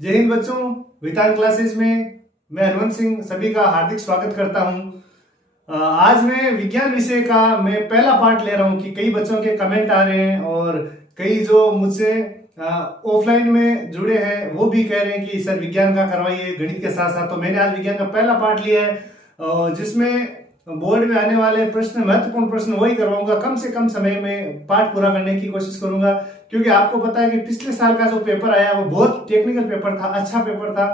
जय हिंद बच्चों। विटान क्लासेस में मैं हनुमंत सिंह सभी का हार्दिक स्वागत करता हूं। आज मैं विज्ञान विषय का मैं पहला पार्ट ले रहा हूं कि कई बच्चों के कमेंट आ रहे हैं और कई जो मुझसे ऑफलाइन में जुड़े हैं वो भी कह रहे हैं कि सर विज्ञान का करवाइए गणित के साथ साथ। तो मैंने आज विज्ञान का पहला पार्ट लिया है जिसमें बोर्ड में आने वाले प्रश्न, महत्वपूर्ण प्रश्न वही करवाऊंगा। कम से कम समय में पाठ पूरा करने की कोशिश करूंगा क्योंकि आपको पता है कि पिछले साल का जो पेपर आया वो बहुत टेक्निकल पेपर था, अच्छा पेपर था।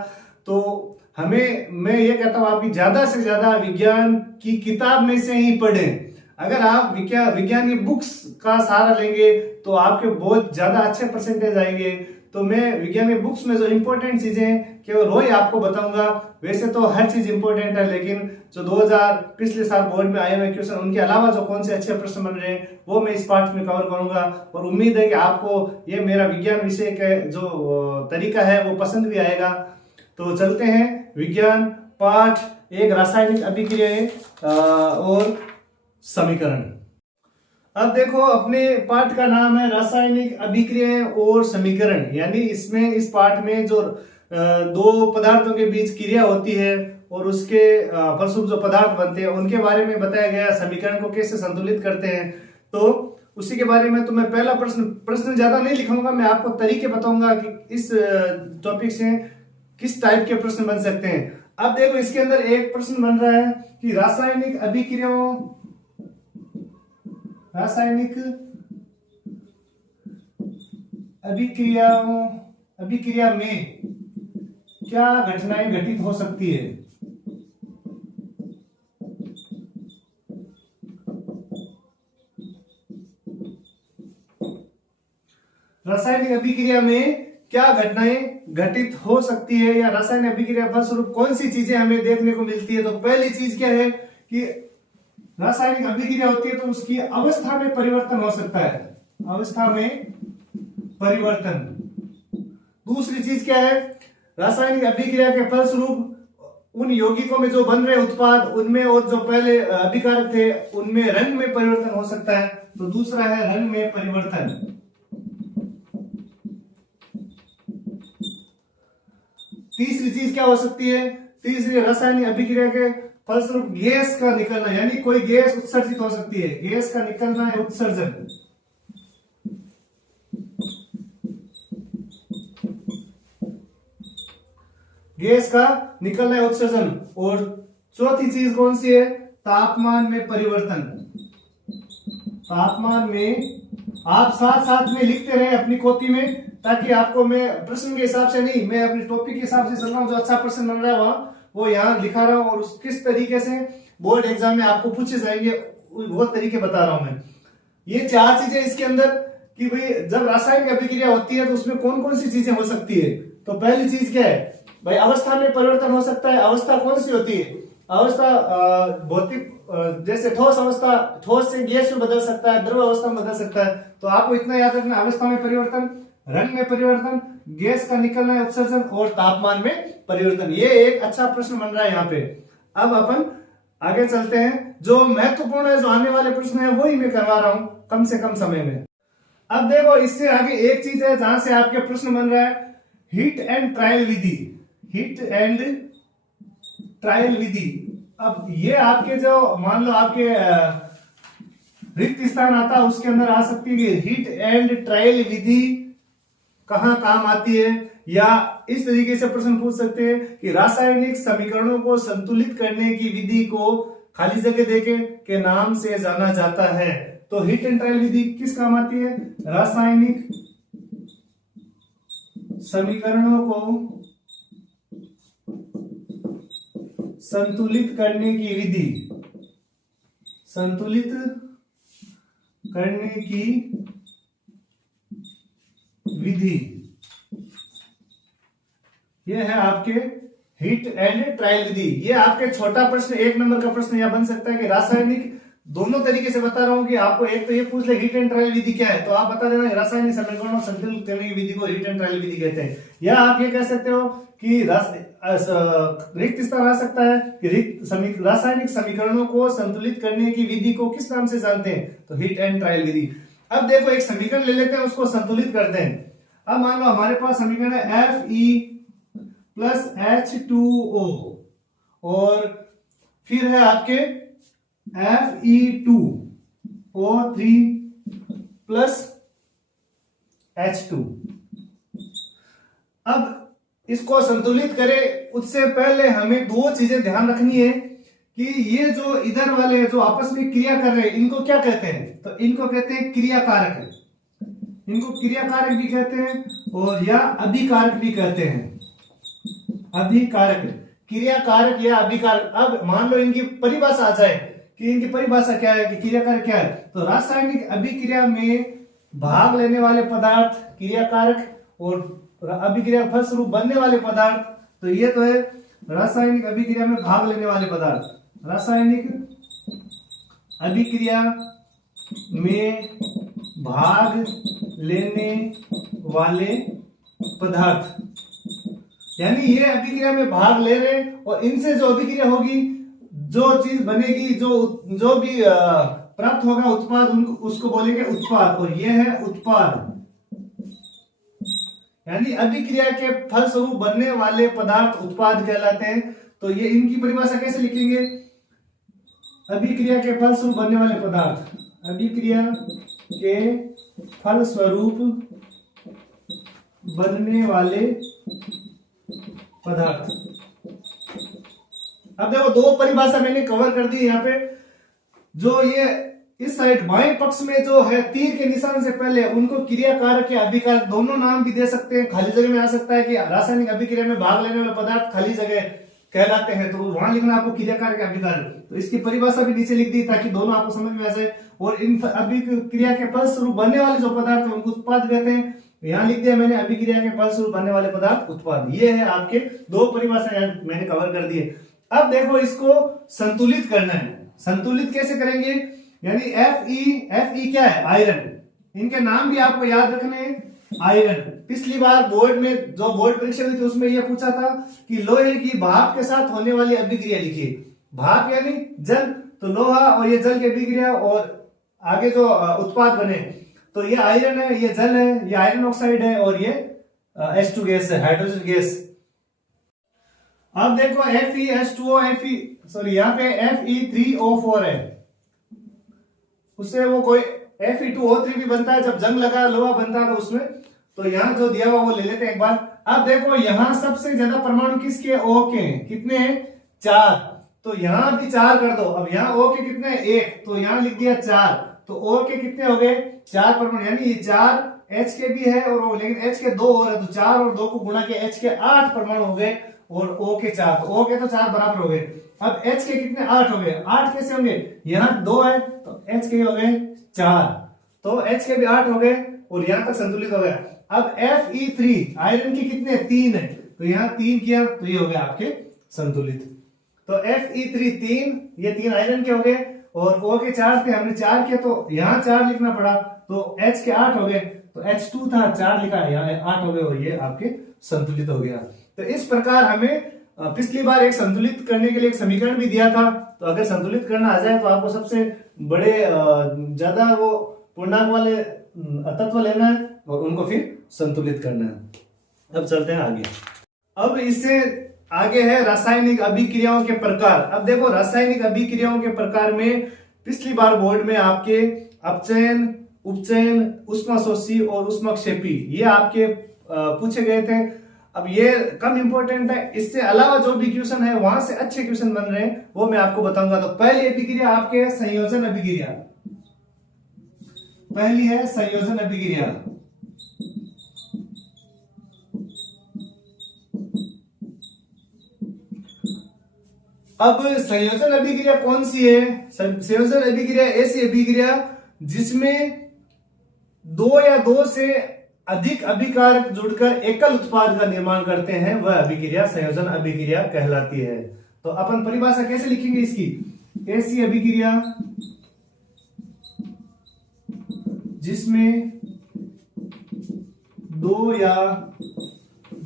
तो मैं ये कहता हूं आपकी ज्यादा से ज्यादा विज्ञान की किताब में से ही पढ़ें। अगर आप विज्ञान की बुक्स का सहारा लेंगे तो आपके बहुत ज्यादा अच्छे परसेंटेज आएंगे। तो मैं विज्ञान की बुक्स में जो इंपॉर्टेंट चीजें केवल वही आपको बताऊंगा। वैसे तो हर चीज इंपॉर्टेंट है, लेकिन जो 2000 पिछले साल बोर्ड में आए हुए क्वेश्चन उनके अलावा जो कौन से अच्छे प्रश्न बन रहे हैं वो मैं इस पाठ में कवर करूंगा। और उम्मीद है कि आपको ये मेरा विज्ञान विषय का जो तरीका है वो पसंद भी आएगा। तो चलते हैं विज्ञान पाठ एक, रासायनिक अभिक्रियाएं और समीकरण। अब देखो, अपने पाठ का नाम है रासायनिक अभिक्रियाएं और समीकरण, यानी इसमें इस पाठ में जो दो पदार्थों के बीच क्रिया होती है और उसके फलस्वरूप जो पदार्थ बनते हैं उनके बारे में बताया गया, समीकरण को कैसे संतुलित करते हैं। तो उसी के बारे में तो मैं पहला प्रश्न ज्यादा नहीं लिखाऊंगा, मैं आपको तरीके बताऊंगा कि इस टॉपिक से किस टाइप के प्रश्न बन सकते हैं। अब देखो, इसके अंदर एक प्रश्न बन रहा है कि रासायनिक अभिक्रिया में क्या घटनाएं घटित हो सकती है। रासायनिक अभिक्रिया में क्या घटनाएं घटित हो सकती है या रासायनिक अभिक्रिया फलस्वरूप कौन सी चीजें हमें देखने को मिलती है। तो पहली चीज क्या है कि रासायनिक अभिक्रिया होती है तो उसकी अवस्था में परिवर्तन हो सकता है, अवस्था में परिवर्तन। दूसरी चीज क्या है, रासायनिक अभिक्रिया के फलस्वरूप उन यौगिकों में जो बन रहे उत्पाद उनमें और जो पहले अभिकारक थे उनमें रंग में परिवर्तन हो सकता है। तो दूसरा है रंग में परिवर्तन। तीसरी चीज क्या हो सकती है, तीसरी रासायनिक अभिक्रिया के फलस्वरूप गैस का निकलना, यानी कोई गैस उत्सर्जित हो सकती है, गैस का निकलना है उत्सर्जन। गैस का निकलना है उत्सर्जन। और चौथी चीज कौन सी है, तापमान में परिवर्तन। तापमान में आप साथ साथ में लिखते रहे अपनी कॉपी में, ताकि आपको मैं प्रश्न के हिसाब से नहीं, मैं अपने टॉपिक के हिसाब से चल रहा हूं। जो अच्छा प्रश्न बन रहा है वहां वो यहाँ लिखा रहा हूं और किस तरीके से बोर्ड एग्जाम में आपको पूछे जाएंगे वो तरीके बता रहा हूं मैं। ये चार चीजें इसके अंदर कि भाई जब रासायनिक अभिक्रिया होती है तो उसमें कौन कौन सी चीजें हो सकती है। तो पहली चीज क्या है भाई, अवस्था में परिवर्तन हो सकता है। अवस्था कौन सी होती है, अवस्था भौतिक, जैसे ठोस अवस्था, ठोस से गैस में बदल सकता है, द्रव अवस्था में बदल सकता है। तो आपको इतना याद रखना, अवस्था में परिवर्तन, रंग में परिवर्तन, गैस का निकलना है उत्सर्जन और तापमान में परिवर्तन। ये एक अच्छा प्रश्न बन रहा है यहाँ पे। अब अपन आगे चलते हैं, जो महत्वपूर्ण है, जो आने वाले प्रश्न है वही मैं करवा रहा हूं कम से कम समय में। अब देखो, इससे आगे एक चीज है जहां से आपके प्रश्न बन रहा है, हिट एंड ट्रायल विधि। हिट एंड ट्रायल विधि। अब ये आपके जो मान लो आपके रिक्त स्थान आता है उसके अंदर आ सकती है हिट एंड ट्रायल विधि कहां काम आती है। या इस तरीके से प्रश्न पूछ सकते हैं कि रासायनिक समीकरणों को संतुलित करने की विधि को खाली जगह देके के नाम से जाना जाता है। तो हिट एंड ट्रायल विधि किस काम आती है, रासायनिक समीकरणों को संतुलित करने की विधि, संतुलित करने की विधि। यह है आपके हिट एंड ट्रायल विधि। ये आपके छोटा प्रश्न, एक नंबर का प्रश्न यह बन सकता है कि रासायनिक, दोनों तरीके से बता रहा हूं कि आपको एक तो ये पूछ ले हिट एंड ट्रायल विधि क्या है, तो आप बता देना रासायनिक समीकरणों को संतुलित करने की विधि को हिट एंड ट्रायल विधि कहते हैं। या आप ये कह सकते हो कि रिक्त स्थान आ सकता है कि रासायनिक समीकरणों को संतुलित करने की विधि को किस नाम से जानते हैं, तो हिट एंड ट्रायल विधि। अब देखो, एक समीकरण ले लेते हैं, उसको संतुलित करते हैं। अब मान लो हमारे पास समीकरण है प्लस H2O और फिर है आपके Fe2O3 प्लस H2। अब इसको संतुलित करें उससे पहले हमें दो चीजें ध्यान रखनी है कि ये जो इधर वाले जो आपस में क्रिया कर रहे हैं इनको क्या कहते हैं, तो इनको कहते हैं क्रियाकारक, इनको क्रियाकारक भी कहते हैं और या अभिकारक भी कहते हैं। अभिकारक, क्रियाकारक या अभिकारक। अब मान लो इनकी परिभाषा आ जाए कि इनकी परिभाषा क्या है कि क्रियाकारक क्या है, तो रासायनिक अभिक्रिया में भाग लेने वाले पदार्थ क्रियाकारक और अभिक्रिया फलस्वरूप बनने वाले पदार्थ, तो ये तो है रासायनिक अभिक्रिया में भाग लेने वाले पदार्थ, रासायनिक अभिक्रिया में भाग लेने वाले पदार्थ, यानी ये अभिक्रिया में भाग ले रहे और इनसे जो अभिक्रिया होगी, जो चीज बनेगी, जो भी प्राप्त होगा उत्पाद, उसको बोलेंगे उत्पाद, और ये है उत्पाद। यानी अभिक्रिया के फलस्वरूप बनने वाले पदार्थ उत्पाद कहलाते हैं। तो ये इनकी परिभाषा कैसे लिखेंगे, अभिक्रिया के फलस्वरूप बनने वाले पदार्थ, अभिक्रिया के फलस्वरूप बनने वाले पदार्थ। अब देखो दो परिभाषा मैंने कवर कर दी यहाँ पे। जो ये इस साइड बाएं पक्ष में जो है तीर के निशान से पहले, उनको क्रियाकारक या अभिकारक दोनों नाम भी दे सकते हैं। खाली जगह में आ सकता है कि रासायनिक अभिक्रिया में भाग लेने वाले पदार्थ खाली जगह कहलाते हैं, तो वहां लिखना आपको क्रियाकारक या अभिकारक। तो इसकी परिभाषा भी नीचे लिख दी ताकि दोनों आपको समझ में आ जाए। और इन अभिक्रिया के फलस्वरूप बनने वाले जो पदार्थ है उनको उत्पाद कहते हैं। यहाँ लिख दिया मैंने, अभिक्रिया के फलस्वरूप बनने वाले पदार्थ उत्पाद। ये है आपके दो परिभाषा मैंने कवर कर दिए। अब देखो इसको संतुलित करना है। संतुलित कैसे करेंगे, यानी Fe क्या है, आयरन। इनके नाम भी आपको याद रखने हैं, आयरन। पिछली बार बोर्ड में जो बोर्ड परीक्षा हुई थी उसमें यह पूछा था कि लोहे की भाप के साथ होने वाली अभिक्रिया लिखिए। भाप यानी जल, तो लोहा और ये जल की अभिक्रिया और आगे जो उत्पाद बने, तो ये आयरन है, ये जल है, ये आयरन ऑक्साइड है और ये H2 गैस है, हाइड्रोजन गैस। अब देखो FeH2O, यहाँ पे Fe3O4 है, उससे वो कोई Fe2O3 भी बनता है जब जंग लगा लोहा बनता है तो उसमें। तो यहाँ जो दिया हुआ वो ले लेते हैं एक बार। अब देखो यहाँ सबसे ज्यादा परमाणु किसके, O के हैं। कितने हैं, 4। तो यहाँ भी 4 कर दो। अब यहाँ O के कितने, 1, तो यहाँ लिख दिया 4। तो O के कितने हो गए, 4 परमाणु, यानी ये 4 H के भी है और लेकिन H के 2 और है, तो 4 और 2 को गुणा के H के 8 परमाणु हो गए और O के 4। तो O के तो 4 बराबर हो गए। अब H के कितने, 8 हो गए। 8 कैसे होंगे, यहाँ 2 है तो H के हो गए 4, तो H के भी 8 हो गए और यहाँ तक संतुलित हो गया। अब Fe3 आयरन के कितने, 3 है, तो यहाँ 3 किया तो ये हो गया आपके संतुलित। तो Fe3 3, ये 3 आयरन के हो गए और O के 4 थे, हमने 4 किया तो यहाँ 4 लिखना पड़ा, तो H के 8 हो गए, तो H2 था 4 लिखा है, यहाँ 8 हो गए और ये आपके संतुलित हो गया। तो इस प्रकार हमें पिछली बार एक संतुलित करने के लिए एक समीकरण भी दिया था। तो अगर संतुलित करना आ जाए तो आपको सबसे बड़े ज्यादा वो पूर्णांक वाले तत्व लेना है और उनको फिर संतुलित करना है। अब चलते हैं आगे। अब इससे आगे है रासायनिक अभिक्रियाओं के प्रकार। अब देखो रासायनिक अभिक्रियाओं के प्रकार में पिछली बार बोर्ड में आपके अपचयन, उपचयन, ऊष्माशोषी और ऊष्माक्षेपी ये आपके पूछे गए थे। अब ये कम इंपॉर्टेंट है, इससे अलावा जो भी क्वेश्चन है वहां से अच्छे क्वेश्चन बन रहे हैं वो मैं आपको बताऊंगा। तो पहली अभिक्रिया आपके संयोजन अभिक्रिया, पहली है संयोजन अभिक्रिया। अब संयोजन अभिक्रिया कौन सी है, संयोजन अभिक्रिया ऐसी अभिक्रिया जिसमें 2 या 2 से अधिक अभिकारक जुड़कर एकल उत्पाद का निर्माण करते हैं, वह अभिक्रिया संयोजन अभिक्रिया कहलाती है। तो अपन परिभाषा कैसे लिखेंगे इसकी, ऐसी अभिक्रिया जिसमें 2 या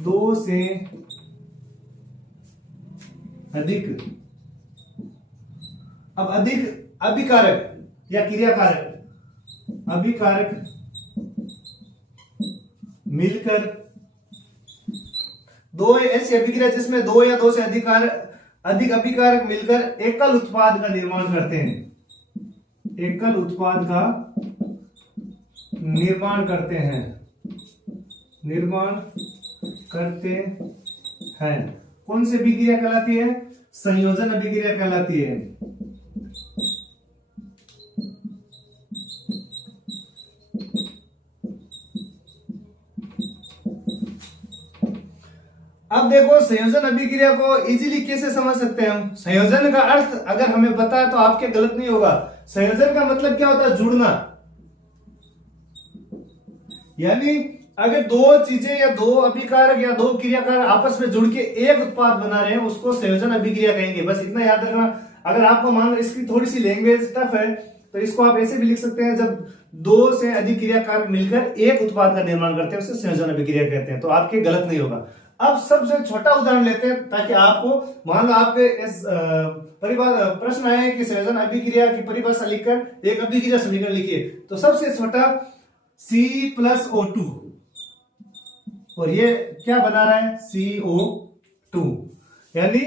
2 से अधिक, अब अधिक अभिकारक या क्रियाकारक, अभिकारक मिलकर दो ऐसी अभिक्रिया जिसमें दो या दो से अधिक अभिकारक मिलकर एकल उत्पाद का निर्माण करते हैं। एकल उत्पाद का निर्माण करते हैं। कौन सी अभिक्रिया कहलाती है? संयोजन अभिक्रिया कहलाती है। अब देखो संयोजन अभिक्रिया को इजीली कैसे समझ सकते हैं हम। संयोजन का अर्थ अगर हमें पता है तो आपके गलत नहीं होगा। संयोजन का मतलब क्या होता है? जुड़ना। यानी अगर दो चीजें या दो अभिकारक या दो क्रियाकारक आपस में जुड़ के एक उत्पाद बना रहे हैं उसको संयोजन अभिक्रिया कहेंगे। बस इतना याद रखना। अगर आपको मान लो इसकी थोड़ी सी लैंग्वेज टफ है तो इसको आप ऐसे भी लिख सकते हैं, जब दो से अधिक क्रियाकारक मिलकर एक उत्पाद का निर्माण करते हैं उसे संयोजन अभिक्रिया कहते हैं। तो आपके गलत नहीं होगा। अब सबसे छोटा उदाहरण लेते हैं ताकि आपको, मान लो आपके इस प्रश्न आए कि संयोजन अभिक्रिया की परिभाषा लिखकर एक अभिक्रिया समीकरण लिखिए। तो सबसे छोटा C+O2 और ये क्या बना रहा है? CO2। यानी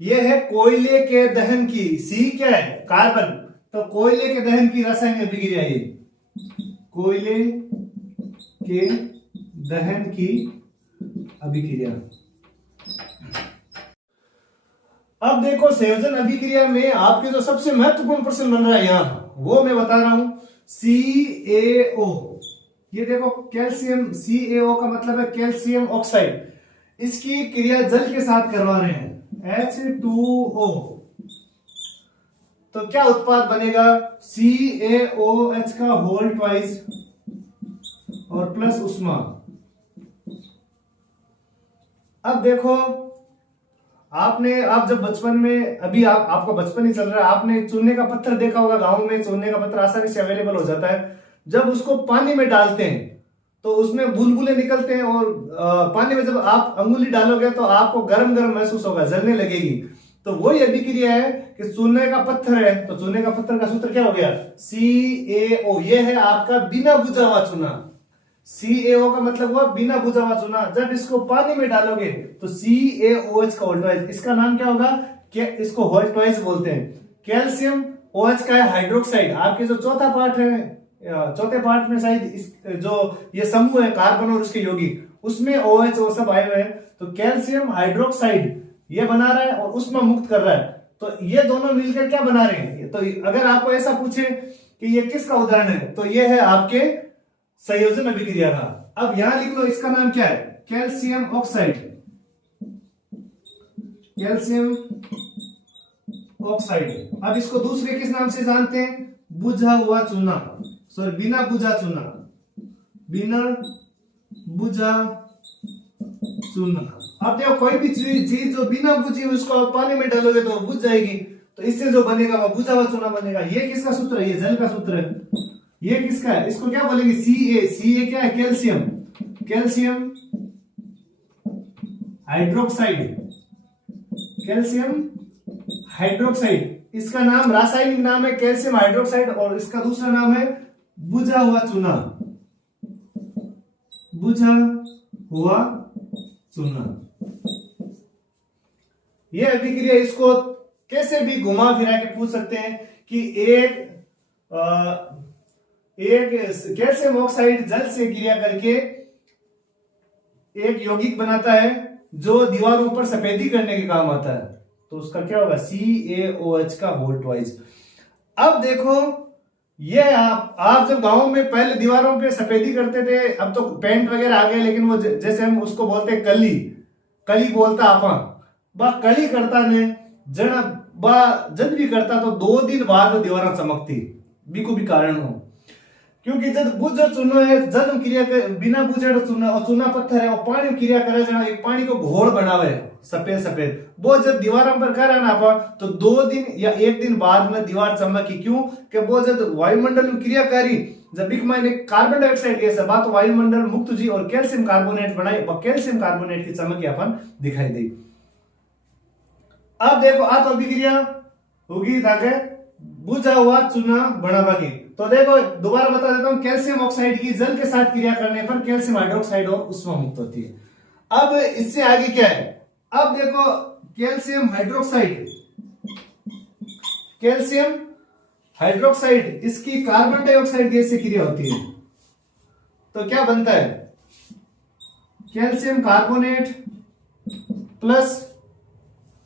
ये है कोयले के दहन की, C क्या है? कार्बन। तो कोयले के दहन की रासायनिक अभिक्रिया, ये कोयले के दहन की अभिक्रिया। अब देखो संयोजन अभिक्रिया में आपके जो सबसे महत्वपूर्ण प्रश्न बन रहा है यहां, वो मैं बता रहा हूं। CaO, ये देखो कैल्शियम, CaO का मतलब है कैल्शियम ऑक्साइड। इसकी क्रिया जल के साथ करवा रहे हैं, H2O। तो क्या उत्पाद बनेगा? CaOH का होल ट्वाइस और प्लस उष्मा। अब देखो आप जब बचपन में, अभी आपका बचपन ही चल रहा है, आपने चूने का पत्थर देखा होगा। गांव में चूने का पत्थर आसानी से अवेलेबल हो जाता है। जब उसको पानी में डालते हैं तो उसमें बुलबुले निकलते हैं और पानी में जब आप अंगुली डालोगे तो आपको गरम गरम महसूस होगा, जलने लगेगी। तो वही अभिक्रिया है कि चूने का पत्थर है तो चूने का पत्थर का सूत्र क्या हो गया? CaO। ये है आपका बिना बुझा हुआ चूना। CaO का मतलब हुआ बिना बुझा हुआ चूना। जब इसको पानी में डालोगे तो CaOH का होल ट्वाइस, इसका नाम क्या होगा? इसको होल ट्वाइस बोलते हैं। कैल्शियम OH का है हाइड्रोक्साइड। आपके जो चौथा पार्ट है, चौथे पार्ट में शायद जो ये समूह है कार्बन और उसके यौगिक, उसमें OH वो सब आए हुए हैं। तो कैल्शियम हाइड्रोक्साइड ये बना रहा है और उष्मा मुक्त कर रहा है। तो ये दोनों मिलकर क्या बना रहे हैं? तो अगर आपको ऐसा पूछे कि ये किसका उदाहरण है तो ये है आपके संयोजन अभिक्रिया का। अब यहां लिख लो, इसका नाम क्या है? Calcium oxide. Calcium oxide. अब इसको दूसरे किस नाम से जानते हैं? बुझा हुआ चूना, सॉरी बिना बुझा चूना। बिना बुझा चूना। अब देखो कोई भी चीज जो बिना बुझी उसको पानी में डालोगे तो बुझ जाएगी। तो इससे जो बनेगा वो बुझा हुआ चूना बनेगा। ये किसका सूत्र है? ये जल का सूत्र है। ये किसका है? इसको क्या बोलेंगे? Ca क्या है? Calcium. Calcium hydroxide. Calcium hydroxide, इसका नाम, रासायनिक नाम है कैल्शियम हाइड्रोक्साइड और इसका दूसरा नाम है बुझा हुआ चूना। बुझा हुआ चूना। यह अभिक्रिया, इसको कैसे भी घुमा फिरा के पूछ सकते हैं कि एक कैल्शियम ऑक्साइड जल से क्रिया करके एक यौगिक बनाता है जो दीवारों पर सफेदी करने के काम आता है। तो उसका क्या होगा? CaOH का होल ट्वाइस। अब देखो ये आप जब गांव में पहले दीवारों पे सफेदी करते थे, अब तो पेंट वगैरह आ गए, लेकिन वो जैसे हम उसको बोलते हैं कली बोलता आपा बा कली करता ने जब भी करता तो 2 दिन बाद दीवार चमकती बिको भी कारण हो। क्योंकि जब बुझो चूनो है, जल क्रिया बिना बुझे चूना और चूना पत्थर है, और पानी क्रिया करे जना एक पानी को घोल बनावे सफेद सफेद, वो जब दीवार पर कर ना पा तो 2 दिन या 1 दिन बाद में दीवार चमकी। क्यों? कि वो जब वायुमंडल में क्रिया करी, जब एक मैंने कार्बन डाइऑक्साइड गैस बात तो वायुमंडल मुक्त जी और कैल्शियम कार्बोनेट बनाई और कैल्शियम कार्बोनेट की चमक अपन दिखाई दी। अब देखो आ तो अभिक्रिया होगी ताकि बुझा हुआ चूना बनावा की। तो देखो दोबारा बता देता हूं, कैल्शियम ऑक्साइड की जल के साथ क्रिया करने पर कैल्शियम हाइड्रोक्साइड और उष्मा मुक्त होती है। अब इससे आगे क्या है, अब देखो कैल्शियम हाइड्रोक्साइड, कैल्शियम हाइड्रोक्साइड इसकी कार्बन डाइऑक्साइड गैस से क्रिया होती है, तो क्या बनता है, कैल्शियम कार्बोनेट प्लस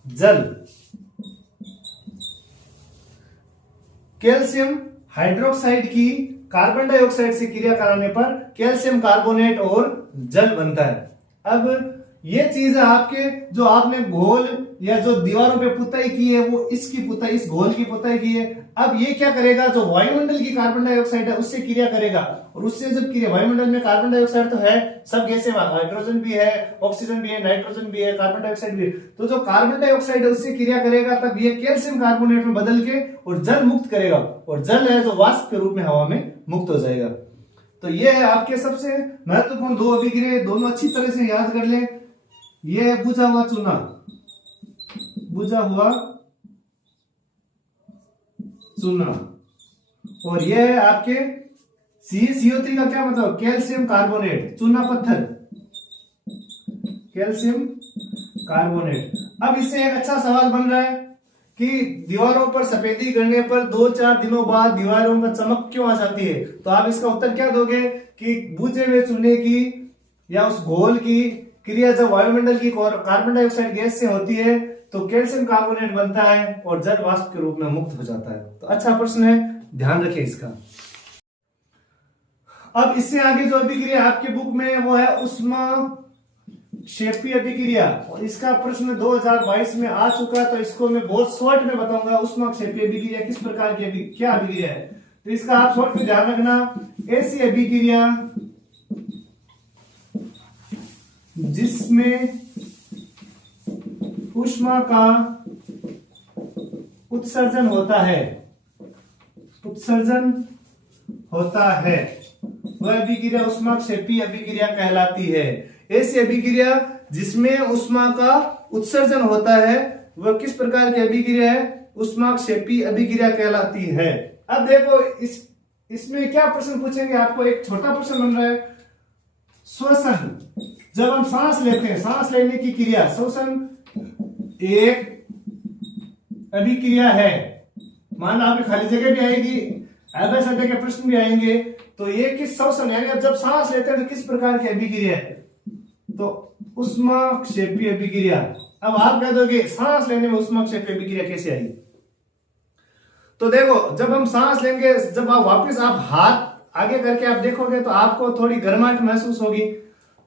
जल। कैल्शियम हाइड्रोक्साइड की कार्बन डाइऑक्साइड से क्रिया कराने पर कैल्शियम कार्बोनेट और जल बनता है। अब ये चीज है आपके, जो आपने घोल या जो दीवारों पे पुताई की है वो इसकी पुताई, इस घोल की पुताई की है। अब ये क्या करेगा, जो वायुमंडल की कार्बन डाइऑक्साइड है उससे क्रिया करेगा, और उससे जब क्रिया, वायुमंडल में कार्बन डाइऑक्साइड तो है, सब गैसें, हाइड्रोजन भी है, ऑक्सीजन भी है, नाइट्रोजन भी है, कार्बन डाइऑक्साइड भी है, तो जो कार्बन डाइऑक्साइड है उससे क्रिया करेगा, तब ये कैल्शियम कार्बोनेट में बदल के और जल मुक्त करेगा, और जल है जो वाष्प के रूप में हवा में मुक्त हो जाएगा। तो ये है आपके सबसे महत्वपूर्ण दो अभिक्रिया, दोनों अच्छी तरह से याद कर लें। ये है बुझा हुआ चूना, बुझा हुआ चूना, और यह है आपके CaCO3 का क्या मतलब, कैल्शियम कार्बोनेट, चूना पत्थर, कैल्शियम कार्बोनेट। अब इससे एक अच्छा सवाल बन रहा है कि दीवारों पर सफेदी करने पर 2-4 दिनों बाद दीवारों पर चमक क्यों आ जाती है, तो आप इसका उत्तर क्या दोगे कि बुझे हुए चूने की या उस घोल की क्रिया जब वायुमंडल की कार्बन डाइऑक्साइड गैस से होती है तो कैल्शियम कार्बोनेट बनता है और जल वाष्प के रूप में मुक्त हो जाता है। तो अच्छा प्रश्न है, ध्यान रखिए इसका। अब इससे आगे जो अभिक्रिया आपके बुक में वो है ऊष्माक्षेपी अभिक्रिया, और इसका प्रश्न 2022 में आ चुका है, तो इसको मैं बहुत शॉर्ट में बताऊंगा। ऊष्माक्षेपी अभिक्रिया किस प्रकार की क्या अभिक्रिया है, तो इसका आप शॉर्ट में ध्यान रखना। ऐसी अभिक्रिया जिसमें ऊष्मा का उत्सर्जन होता है, उत्सर्जन होता है, वह अभिक्रिया ऊष्माक्षेपी अभिक्रिया कहलाती है। ऐसी अभिक्रिया जिसमें ऊष्मा का उत्सर्जन होता है वह किस प्रकार की अभिक्रिया है, ऊष्माक्षेपी अभिक्रिया कहलाती है। अब देखो इसमें क्या प्रश्न पूछेंगे आपको, एक छोटा प्रश्न बन रहा है, श्वसन, जब हम सांस लेते हैं, सांस लेने की क्रिया, श्वसन एक अभिक्रिया है। मान लो आपकी खाली जगह भी आएगी, अवैध संख्या के प्रश्न भी आएंगे, तो ये किस श्वसन, यानी अब जब सांस लेते हैं तो किस प्रकार की अभिक्रिया है, तो ऊष्माक्षेपी अभिक्रिया। अब आप कह दोगे सांस लेने में ऊष्माक्षेपी अभिक्रिया कैसे आई, तो देखो जब हम सांस लेंगे, जब आप वापस आप हाथ आगे करके आप देखोगे तो आपको थोड़ी गर्माहट महसूस होगी,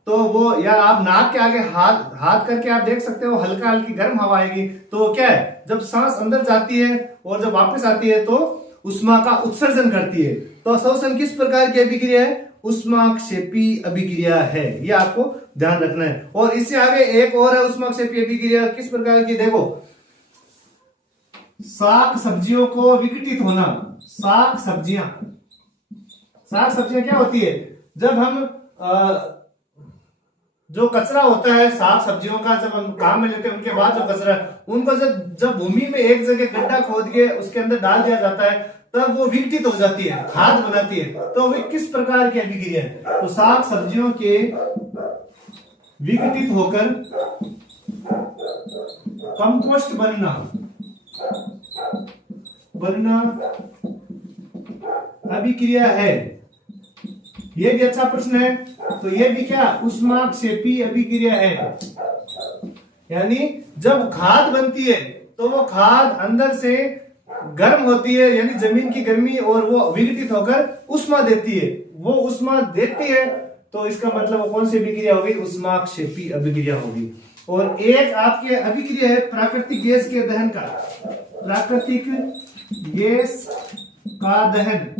तो वो, या आप नाक के आगे हाथ करके आप देख सकते हो हल्का हल्की गर्म हवा आएगी, तो क्या है, जब सांस अंदर जाती है और जब वापस आती है तो ऊष्मा का उत्सर्जन करती है। तो श्वसन किस प्रकार की अभिक्रिया है, ऊष्माक्षेपी अभिक्रिया है, ये आपको ध्यान रखना है। और इससे आगे एक और है ऊष्माक्षेपी अभिक्रिया किस प्रकार की, देखो साग सब्जियों को विघटित होना, साग सब्जियां क्या होती है, जब हम जो कचरा होता है साग सब्जियों का, जब हम काम में लेते हैं उनके बाद जो कचरा उनको जब भूमि में एक जगह गड्ढा खोद के उसके अंदर डाल दिया जाता है, तब वो विघटित हो जाती है, खाद बनाती है, तो वे किस प्रकार की अभिक्रिया है, तो साग सब्जियों के विघटित होकर कंपोस्ट बनना अभिक्रिया है। ये भी अच्छा प्रश्न है, तो ये भी क्या, ऊष्माक्षेपी अभिक्रिया है। यानी जब खाद बनती है तो वो खाद अंदर से गर्म होती है, यानी जमीन की गर्मी, और वो विघटित होकर ऊष्मा देती है, वो ऊष्मा देती है, तो इसका मतलब वो कौन सी अभिक्रिया होगी, ऊष्माक्षेपी अभिक्रिया होगी। और एक आपके अभिक्रिया है प्राकृतिक गैस के दहन का, प्राकृतिक गैस का दहन।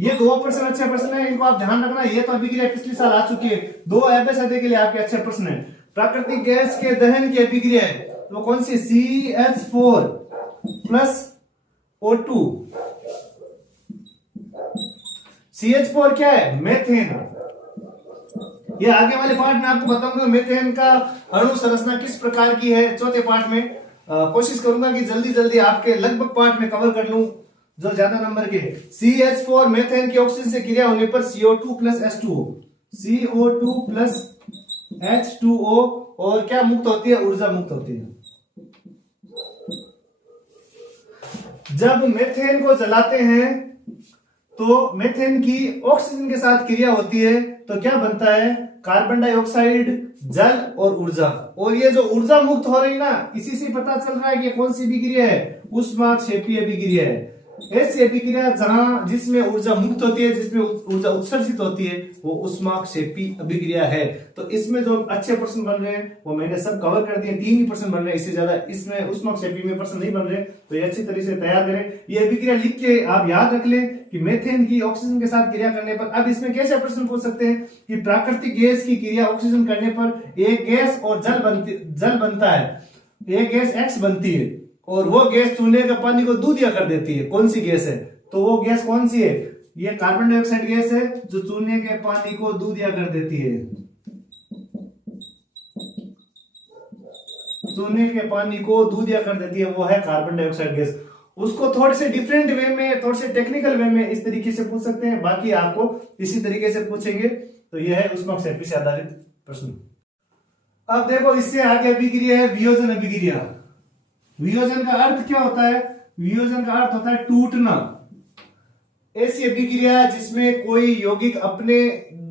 ये दो प्रश्न अच्छे प्रश्न है, इनको आप ध्यान रखना। ये तो अभिक्रिया पिछले साल आ चुकी है, दो एफएसआई के लिए आपके अच्छे प्रश्न है। प्राकृतिक गैस के दहन की अभिक्रिया है तो कौन सी, CH4 प्लस O2। CH4 क्या है, मेथेन। ये आगे वाले पार्ट में आपको बताऊंगा मेथेन का अणु संरचना किस प्रकार की है, चौथे पार्ट में कोशिश करूंगा कि जल्दी जल्दी आपके लगभग पार्ट में कवर कर लूं जो ज्यादा नंबर के। CH4 मेथेन की ऑक्सीजन से क्रिया होने पर CO2 plus H2O, CO2 plus H2O और क्या मुक्त होती है, ऊर्जा मुक्त होती है। जब मेथेन को जलाते हैं तो मेथेन की ऑक्सीजन के साथ क्रिया होती है तो क्या बनता है, कार्बन डाइऑक्साइड, जल और ऊर्जा। और ये जो ऊर्जा मुक्त हो रही ना, इसी से पता चल रहा है कि कौन सी अभिक्रिया है, ऊष्माक्षेपी अभिक्रिया है। ऐसी अभिक्रिया जहां जिसमें ऊर्जा मुक्त होती है, जिसमें ऊर्जा उत्सर्जित होती है, वो ऊष्माक्षेपी अभिक्रिया है। तो इसमें जो अच्छे प्रश्न बन रहे हैं वो मैंने सब कवर कर दिए, 3 ही प्रश्न बन रहे हैं, इससे ज्यादा इसमें ऊष्माक्षेपी में प्रश्न नहीं बन रहे। तो ये अच्छी तरीके से तैयार करें। ये अभिक्रिया लिख के आप याद रख लें कि मेथेन की ऑक्सीजन के साथ क्रिया करने पर, अब इसमें कैसे प्रश्न पूछ सकते हैं कि प्राकृतिक गैस की क्रिया ऑक्सीजन करने पर एक गैस और जल बनता है, एक गैस X बनती है और वो गैस चूने के पानी को दूधिया कर देती है। कौन सी गैस है, तो वो गैस कौन सी है, ये कार्बन डाइऑक्साइड गैस है जो चूने के पानी को दूधिया कर देती है। चूने के पानी को दूधिया कर देती है, वो है कार्बन डाइऑक्साइड गैस। उसको थोड़े से डिफरेंट वे में, थोड़े से टेक्निकल वे में इस तरीके से पूछ सकते हैं, बाकी आपको इसी तरीके से पूछेंगे। तो यह है ऊष्माक्षेपी से आधारित प्रश्न। अब देखो इससे आगे अभिक्रिया है वियोजन अभिक्रिया। वियोजन का अर्थ क्या होता है, वियोजन का अर्थ होता है टूटना। ऐसी अभिक्रिया जिसमें कोई यौगिक अपने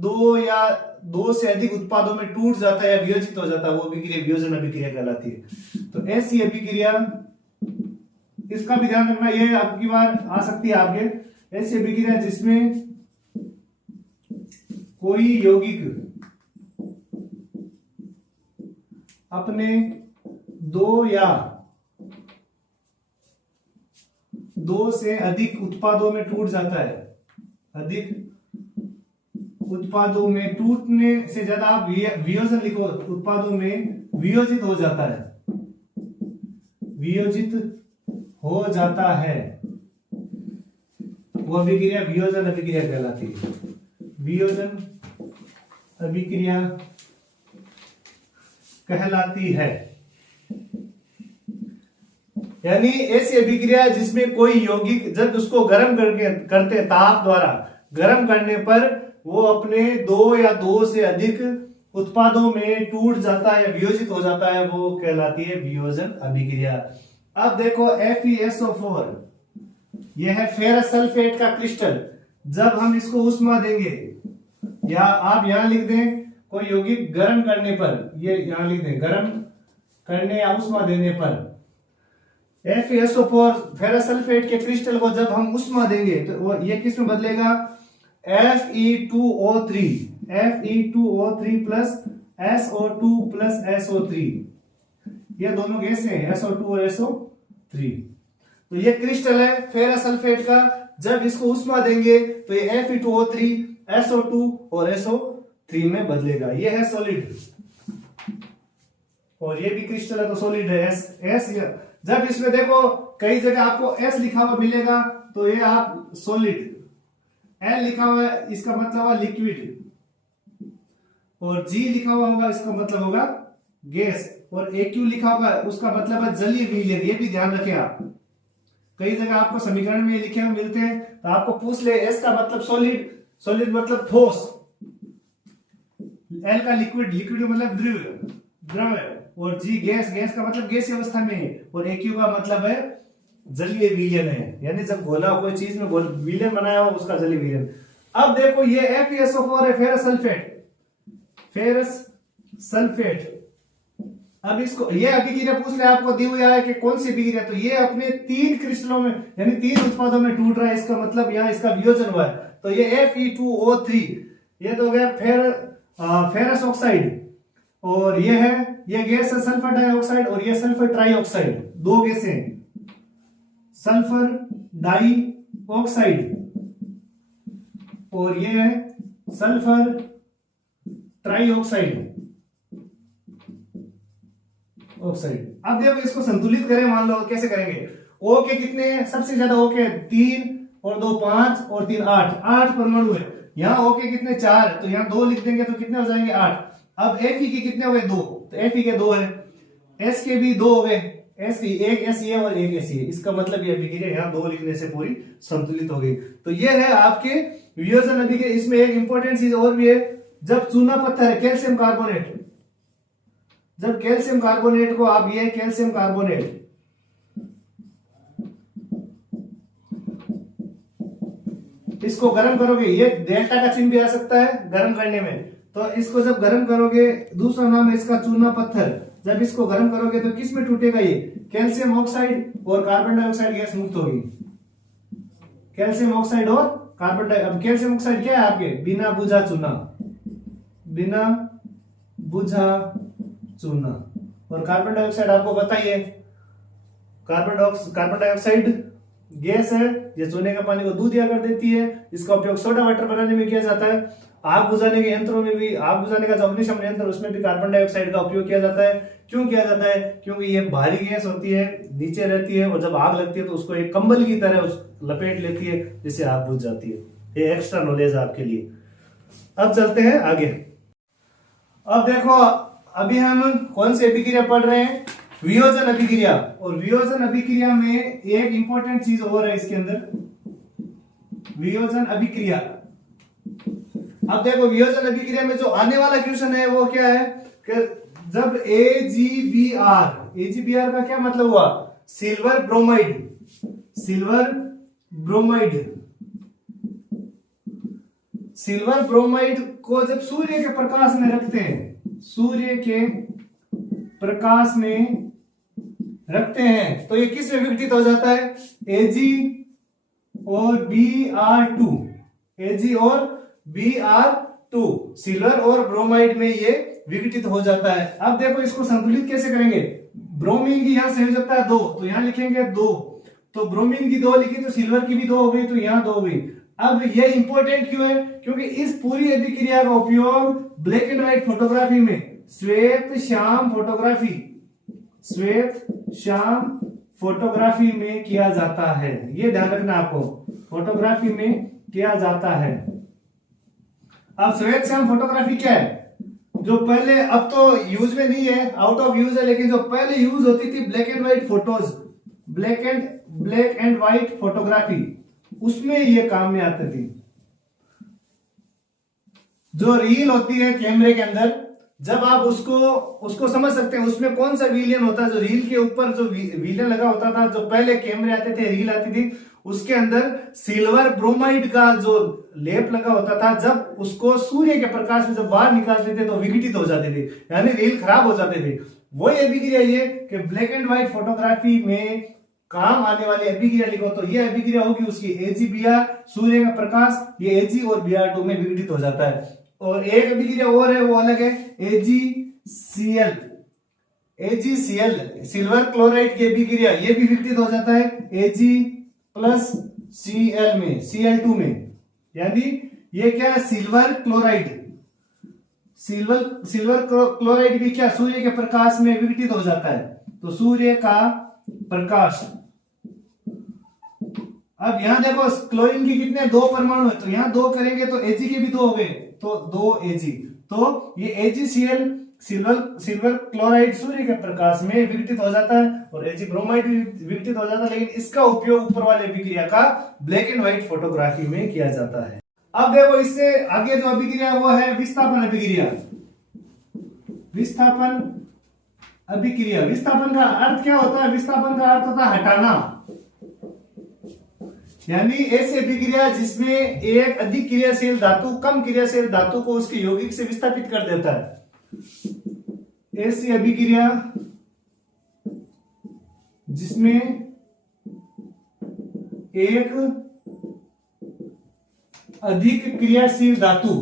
दो या दो से अधिक उत्पादों में टूट जाता है या वियोजित हो जाता है, वो अभिक्रिया वियोजन अभिक्रिया कहलाती है। तो ऐसी अभिक्रिया, इसका भी ध्यान रखना, ये आपकी बार आ सकती है आपके। ऐसी अभिक्रिया जिसमें कोई यौगिक अपने दो या दो से अधिक उत्पादों में टूट जाता है, अधिक उत्पादों में टूटने से ज्यादा आप वियोजन लिखो, उत्पादों में वियोजित हो जाता है, वियोजित हो जाता है, वो अभिक्रिया वियोजन अभिक्रिया कहलाती है। वियोजन अभिक्रिया कहलाती है। यानी ऐसी अभिक्रिया जिसमें कोई यौगिक जब उसको गर्म करते ताप द्वारा गर्म करने पर वो अपने दो या दो से अधिक उत्पादों में टूट जाता है, वियोजित हो जाता है, वो कहलाती है वियोजन अभिक्रिया। अब देखो FeSO4, यह है फेरस सल्फेट का क्रिस्टल। जब हम इसको उष्मा देंगे, या आप यहां लिख दें कोई यौगिक गर्म करने पर, ये यहां लिख दें गर्म करने या उष्मा देने पर, FeSO4 फेरस सल्फेट के क्रिस्टल को जब हम उष्मा देंगे तो वो ये किस में बदलेगा, Fe2O3, Fe2O3 plus SO2 plus SO3, ये दोनों गैस हैं SO2 और SO3। तो ये क्रिस्टल है फेरस सल्फेट का। जब इसको उष्मा देंगे तो ये Fe2O3 SO2 और SO3 में बदलेगा। ये है सॉलिड और ये भी क्रिस्टल है तो सॉलिड है S। जब इसमें देखो कई जगह आपको S लिखा हुआ मिलेगा तो ये आप सॉलिड, L लिखा हुआ है इसका मतलब हुआ लिक्विड, और G लिखा हुआ होगा इसका मतलब होगा गैस, और AQ लिखा होगा उसका मतलब है जलीय विलयन। ये भी ध्यान रखें आप, कई जगह आपको समीकरण में लिखे हुए मिलते हैं तो आपको पूछ ले S का मतलब सॉलिड, सॉलिड मतलब ठोस, L का लिक्विड, लिक्विड मतलब द्रव, और G गैस, गैस का मतलब गैस अवस्था में है, और AQ का मतलब है जलीय विलयन है, यानी जब घोला कोई चीज में विलयन बनाया हो उसका जलीय विलयन। अब देखो ये FeSO4 है फेरस सल्फेट, फेरस सल्फेट। अब इसको ये अभिक्रिया पूछ ले आपको दी हुई है कि कौन सी अभिक्रिया, तो ये अपने 3 क्रिस्टलों में यानी 3 उत्पादों में टूट रहा है, इसका मतलब यहाँ इसका वियोजन हुआ है। तो ये Fe2O3 ये तो हो गया फेरस ऑक्साइड, और ये है ये गैस है सल्फर डाइऑक्साइड, और ये सल्फर ट्राइऑक्साइड, दो गैसें सल्फर डाइऑक्साइड, और ये है सल्फर ट्राइऑक्साइड ऑक्साइड। अब देखो इसको संतुलित करें, मान लो कैसे करेंगे, O के कितने हैं, सबसे ज्यादा O के 3 और 2 5 और 3 8 परमाणु है। यहाँ O के कितने 4 है तो यहाँ 2 लिख देंगे तो कितने हो जाएंगे 8। अब Fe के कितने हो गए 2, तो Fe के 2 है, S के भी 2 हो गए, एक SE और एक SE, इसका मतलब ये अभिक्रिया यहाँ 2 लिखने से पूरी संतुलित हो गई। तो ये है आपके वियोजन अभिक्रिया। इसमें एक इंपॉर्टेंट चीज और भी है, जब चूना पत्थर है कैल्शियम कार्बोनेट, जब कैल्शियम कार्बोनेट को आप, ये कैल्शियम कार्बोनेट, इसको गर्म करोगे, ये डेल्टा का चिन्ह भी आ सकता है गर्म करने में, तो इसको जब गर्म करोगे, दूसरा नाम है इसका चूना पत्थर, जब इसको गर्म करोगे तो किस में टूटेगा, ये कैल्शियम ऑक्साइड और कार्बन डाइऑक्साइड गैस मुक्त होगी। कैल्शियम ऑक्साइड और कार्बन डाइऑक्साइड, अब कैल्शियम ऑक्साइड क्या है आपके, बिना बुझा चूना, बिना बुझा चूना, और कार्बन डाइऑक्साइड आपको पता ही है, कार्बन डाइऑक्साइड गैस है, ये चूने का पानी को दूध दिया कर देती है। इसका उपयोग सोडा वाटर बनाने में किया जाता है। आग बुझाने के यंत्रों में भी, आग बुझाने का जो अग्निशमन यंत्र, उसमें भी कार्बन डाइऑक्साइड का उपयोग किया जाता है। क्यों किया जाता है, क्योंकि ये भारी गैस होती है, नीचे रहती है, और जब आग लगती है तो उसको एक कंबल की तरह उस लपेट लेती है, जिससे आग बुझ जाती है। ये एक्स्ट्रा नॉलेज है आपके लिए। अब चलते हैं आगे। अब देखो, अभी हम कौन सी अभिक्रिया पढ़ रहे हैं, वियोजन अभिक्रिया। और वियोजन अभिक्रिया में एक इंपॉर्टेंट चीज और है इसके अंदर, वियोजन अभिक्रिया। अब देखो, वियोजन अभिक्रिया में जो आने वाला क्वेश्चन है वो क्या है कि जब AgBr का क्या मतलब हुआ, silver bromide, silver bromide, silver bromide को जब सूर्य के प्रकाश में रखते हैं, सूर्य के प्रकाश में रखते हैं, तो ये किस में विघटित हो जाता है, Ag और Br2, Ag और Br2, सिल्वर और ब्रोमाइड में ये विघटित हो जाता है। अब देखो, इसको संतुलित कैसे करेंगे, ब्रोमीन की यहां संयोजकता 2, तो यहां लिखेंगे 2, तो ब्रोमीन की 2 लिखी तो सिल्वर की भी 2 हो गई, तो यहां 2 हो गई। अब ये इंपॉर्टेंट क्यों है, क्योंकि इस पूरी अभिक्रिया का उपयोग ब्लैक एंड व्हाइट फोटोग्राफी में, श्वेत श्याम फोटोग्राफी, श्वेत श्याम फोटोग्राफी में किया जाता है। ये ध्यान रखना आपको, फोटोग्राफी में किया जाता है। अब श्वेत श्याम फोटोग्राफी क्या है, जो पहले, अब तो यूज में नहीं है, आउट ऑफ यूज है, लेकिन जो पहले यूज होती थी black and white photos, black and white photography, उसमें ये काम में आती थी। जो रील होती है कैमरे के अंदर, जब आप उसको समझ सकते हैं, उसमें कौन सा विलियन होता है, जो रील के ऊपर जो विलियन लगा होता था, जो पहले कैमरे आते थे, रील आती थी, उसके अंदर सिल्वर ब्रोमाइड का जो लेप लगा होता था, जब उसको सूर्य के प्रकाश में जब बाहर निकालते थे तो विघटित हो जाते थे, यानी रील खराब हो जाते थे। वही अभिक्रिया ये कि ब्लैक एंड व्हाइट फोटोग्राफी में काम आने वाली अभिक्रिया लिखो, तो ये अभिक्रिया होगी उसकी AgBr, सूर्य का प्रकाश, ये Ag और Br2 में विघटित हो जाता है। और एक अभिक्रिया और है, वो अलग है, AgCl, AgCl, सिल्वर क्लोराइड की अभिक्रिया, ये भी विघटित हो जाता है Ag प्लस Cl में, Cl2 में, यानी ये क्या है, सिल्वर क्लोराइड, सिल्वर क्लोराइड भी क्या, सूर्य के प्रकाश में विघटित हो जाता है। तो सूर्य का प्रकाश, अब यहां देखो, क्लोरीन की कितने, 2 परमाणु है, तो यहां 2 करेंगे तो Ag के भी 2 हो गए, तो 2 Ag, तो ये AgCl, सिल्वर क्लोराइड सूर्य के प्रकाश में विघटित हो जाता है, और Ag ब्रोमाइड भी विघटित हो जाता है, लेकिन इसका उपयोग ऊपर वाले अभिक्रिया का ब्लैक एंड व्हाइट फोटोग्राफी में किया जाता है। अब देखो, इससे आगे जो अभिक्रिया वो है विस्थापन अभिक्रिया। विस्थापन अभिक्रिया, विस्थापन का अर्थ क्या होता है, विस्थापन का अर्थ होता है हटाना, यानी ऐसी अभिक्रिया जिसमें एक अधिक क्रियाशील धातु कम क्रियाशील धातु को उसके यौगिक से विस्थापित कर देता है, ऐसी अभिक्रिया जिसमें एक अधिक क्रियाशील धातु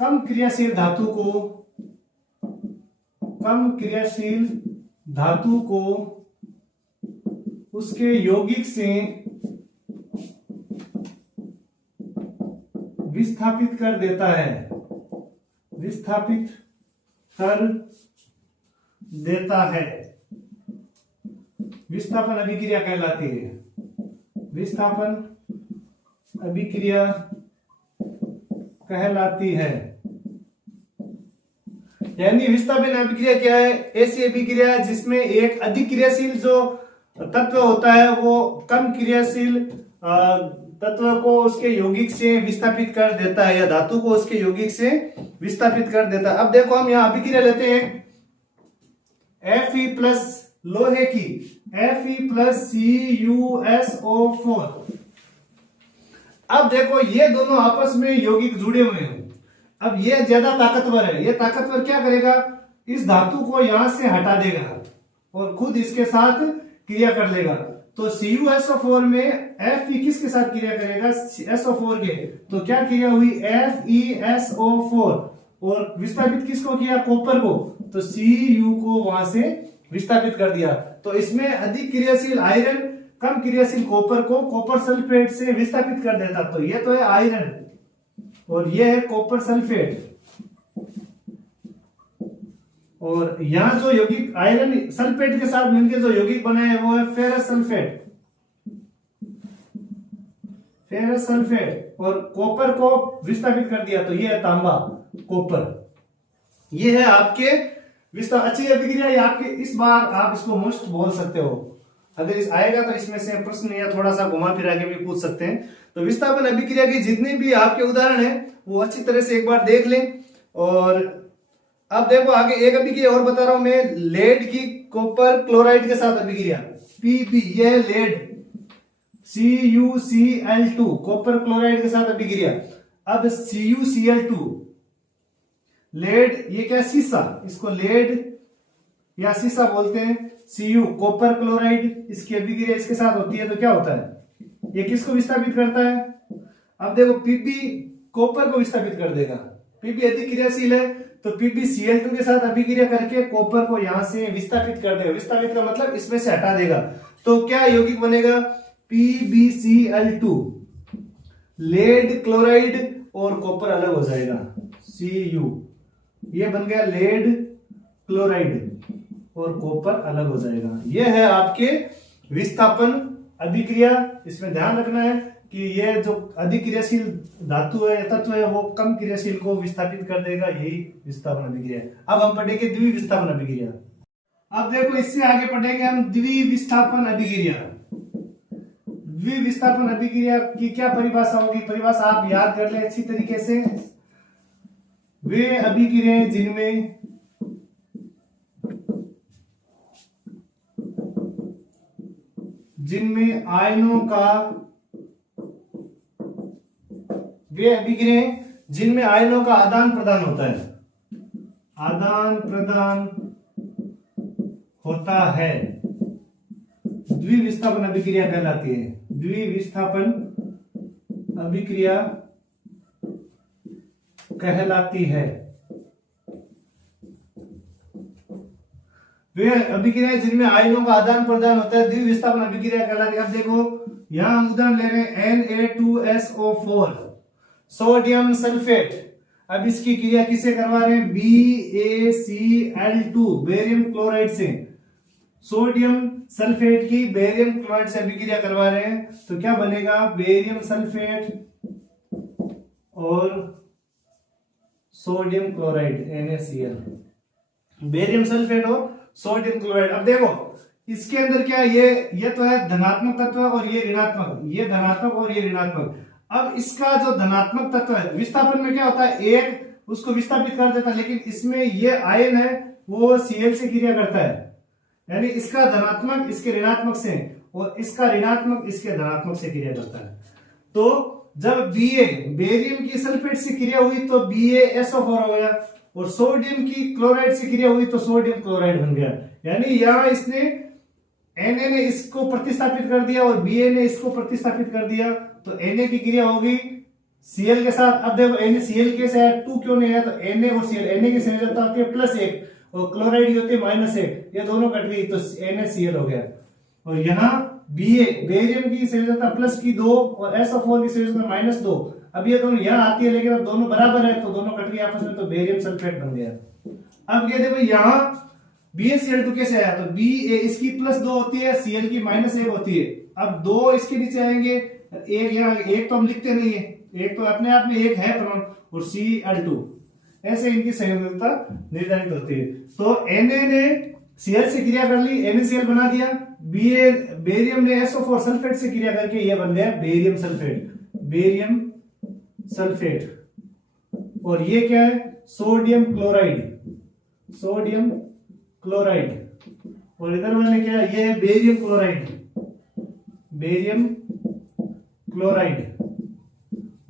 कम क्रियाशील धातु को उसके यौगिक से विस्थापित कर देता है, विस्थापित कर देता है, विस्थापन अभिक्रिया कहलाती है। विस्थापन अभिक्रिया कहलाती है, यानी विस्थापन अभिक्रिया क्या है, ऐसी अभिक्रिया जिसमें एक अधिक क्रियाशील जो तत्व होता है वो कम क्रियाशील तत्व को उसके यौगिक से विस्थापित कर देता है या धातु को उसके यौगिक से विस्थापित कर देता है। अब देखो हम यहाँ अभिक्रिया लेते हैं Fe प्लस लोहे की Fe प्लस CuSO4। अब देखो ये दोनों आपस में यौगिक जुड़े हुए हैं। अब ये ज्यादा ताकतवर है, ये ताकतवर क्या करेगा, इस धातु को यहां से हटा देगा और खुद इसके साथ क्रिया कर लेगा। तो CuSO4 में Fe किसके साथ क्रिया करेगा, SO4 के, तो क्या क्रिया हुई FeSO4 और विस्थापित किसको किया, कॉपर को, तो Cu को वहां से विस्थापित कर दिया। तो इसमें अधिक क्रियाशील आयरन कम क्रियाशील कॉपर को कॉपर सल्फेट से विस्थापित कर देता। तो ये तो है आयरन और ये है कॉपर सल्फेट। और यहां जो यौगिक आयरन सल्फेट के साथ मिलकर जो यौगिक बना है वो है फेरस सल्फेट। फेरस सल्फेट और कॉपर को विस्थापित कर दिया, तो ये है तांबा कॉपर। ये है आपके विस्तार। अच्छी अभिक्रिया ये आपके, इस बार आप इसको मोस्ट बोल सकते हो, अगर इस आएगा तो इसमें से प्रश्न या थोड़ा सा घुमा फिरा के भी पूछ सकते हैं। तो विस्थापन अभिक्रिया के जितने भी आपके उदाहरण हैं वो अच्छी तरह से एक बार देख लें। और अब देखो आगे एक अभिक्रिया और बता रहा हूं मैं, लेड की कॉपर क्लोराइड के साथ अभिक्रिया Pb, ये लेड CuCl2 कॉपर क्लोराइड के साथ अभिक्रिया। अब CuCl2 लेड, ये क्या शीशा, इसको लेड या शीशा बोलते हैं। Cu कॉपर क्लोराइड, इसकी अभिक्रिया इसके साथ होती है तो क्या होता है, ये किसको विस्थापित करता है। अब देखो Pb कॉपर को विस्थापित कर देगा, Pb अधिक क्रियाशील है तो PbCl2 के साथ अभिक्रिया करके कॉपर को यहां से विस्थापित कर देगा। विस्थापित का मतलब इसमें से हटा देगा। तो क्या यौगिक बनेगा, PbCl2, लेड क्लोराइड और कॉपर अलग हो जाएगा Cu, ये बन गया लेड क्लोराइड और कॉपर अलग हो जाएगा। ये है आपके विस्थापन अभिक्रिया। इसमें ध्यान रखना है कि ये जो अधिक क्रियाशील धातु है तत्व है वो कम क्रियाशील को विस्थापित कर देगा, यही विस्थापन अभिक्रिया है। अब हम पढ़ेंगे द्विविस्थापन अभिक्रिया। अब देखो इससे आगे पढ़ेंगे हम द्विविस्थापन अभिक्रिया। द्विविस्थापन अभिक्रिया की क्या परिभाषा होगी, परिभाषा आप याद कर ले अच्छी तरीके से। वे अभिक्रियाएं जिनमें आयनों का, वे अभिक्रियाएं जिनमें आयनों का आदान प्रदान होता है, आदान प्रदान होता है, द्विविस्थापन अभिक्रिया कहलाती है। द्विविस्थापन अभिक्रिया कहलाती है। वे अभिक्रियाएं जिनमें आयनों का आदान प्रदान होता है द्विविस्थापन अभिक्रिया कहलाती है। अब देखो यहां हम उदाहरण ले रहे हैं Na2SO4 सोडियम सल्फेट। अब इसकी क्रिया किसे करवा रहे हैं, BaCl2 बेरियम क्लोराइड से, सोडियम सल्फेट की बेरियम क्लोराइड से अभिक्रिया करवा रहे हैं। तो क्या बनेगा, बेरियम सल्फेट और sodium chloride NaCl, barium sulphate और सोडियम क्लोराइड। अब देखो इसके अंदर क्या है, ये तो है धनात्मक तत्व और ये ऋणात्मक, ये धनात्मक और ये ऋणात्मक। अब इसका जो धनात्मक तत्व है विस्थापन में क्या होता है, एक उसको विस्थापित कर देता है, लेकिन इसमें ये आयन है वो Cl से क्रिया करता है, यानी इसका धनात्मक इसके ऋणात्मक से और इसका ऋणात्मक इसके धनात्मक से क्रिया करता है। तो जब बेरियम की सल्फेट से क्रिया हुई तो BaSO4 हो गया और सोडियम की क्लोराइड से क्रिया हुई तो सोडियम क्लोराइड बन गया। यानी यहां इसने Na ने इसको प्रतिस्थापित कर दिया और Ba ने इसको प्रतिस्थापित कर दिया, तो Na की क्रिया होगी Cl के साथ। अब देखो NaCl के साथ 2 क्यों नहीं है, तो Na और Cl, Na की संयोजकता होती है +1 और क्लोराइड की होती है -1, ये दोनों कट गई तो NaCl हो गया। और यहाँ बेरियम की संयोजकता +2 और SO4 की संयोजकता -2। अब ये दोनों यहाँ आती है लेकिन अब दोनों बराबर है तो दोनों कट गए आपस में, तो बेरियम सल्फेट बन गया। अब ये देखो यहाँ BaCl2 कैसे आया, तो Ba इसकी +2 होती है, Cl की -1 होती है। अब 2 इसके नीचे आएंगे, एक यहाँ, एक तो हम लिखते नहीं है, एक तो अपने आप में एक है प्रोनाउन, और Cl2, ऐसे इनकी संयोजकता निर्धारित होती है। तो Na ने Cl से क्रिया कर ली, NaCl बना दिया, बेरियम ने SO4 सल्फेट से क्रिया करके ये बन गया बेरियम सल्फेट। Barium sulphate. और ये क्या है? Sodium chloride, sodium chloride. और इधर वाले क्या है? ये है बेरियम क्लोराइड, बेरियम क्लोराइड।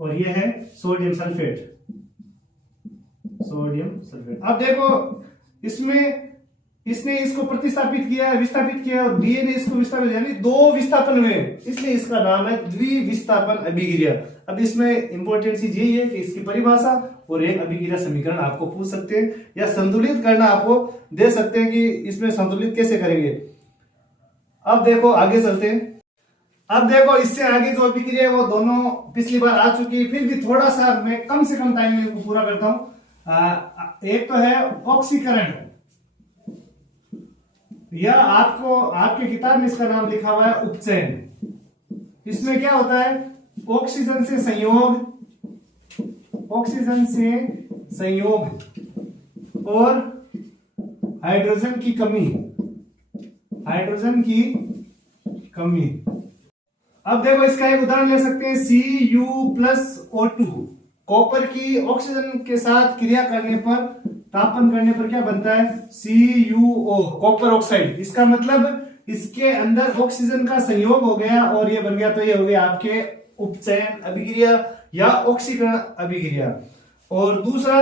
और ये है सोडियम सल्फेट, सोडियम सल्फेट। अब देखो इसमें इसने इसको प्रतिस्थापित किया, विस्थापित किया, और बी ने इसको विस्थापित, यानी दो विस्थापन हुए, इसलिए इसका नाम है द्विविस्थापन अभिक्रिया। अब इसमें इंपॉर्टेंट चीज यही है कि इसकी परिभाषा और एक अभिक्रिया समीकरण आपको पूछ सकते हैं, या संतुलित करना आपको दे सकते हैं कि इसमें संतुलित कैसे करेंगे। अब देखो आगे चलते हैं। अब देखो इससे आगे जो अभिक्रिया है वो दोनों पिछली बार आ चुकी है, फिर भी थोड़ा सा मैं कम से कम टाइम में इसको पूरा करता हूं। एक तो है ऑक्सीकरण, या आपको आपके किताब में इसका नाम लिखा हुआ है उपचयन। इसमें क्या होता है? ऑक्सीजन से संयोग, ऑक्सीजन से संयोग और हाइड्रोजन की कमी, हाइड्रोजन की कमी। अब देखो इसका एक उदाहरण ले सकते हैं, Cu+O2। कॉपर की ऑक्सीजन के साथ क्रिया करने पर, तापन करने पर क्या बनता है? CuO, copper oxide. इसका मतलब इसके अंदर ऑक्सीजन का संयोग हो गया और ये बन गया, तो ये हो गया आपके उपचयन अभिक्रिया या ऑक्सीकरण अभिक्रिया। और दूसरा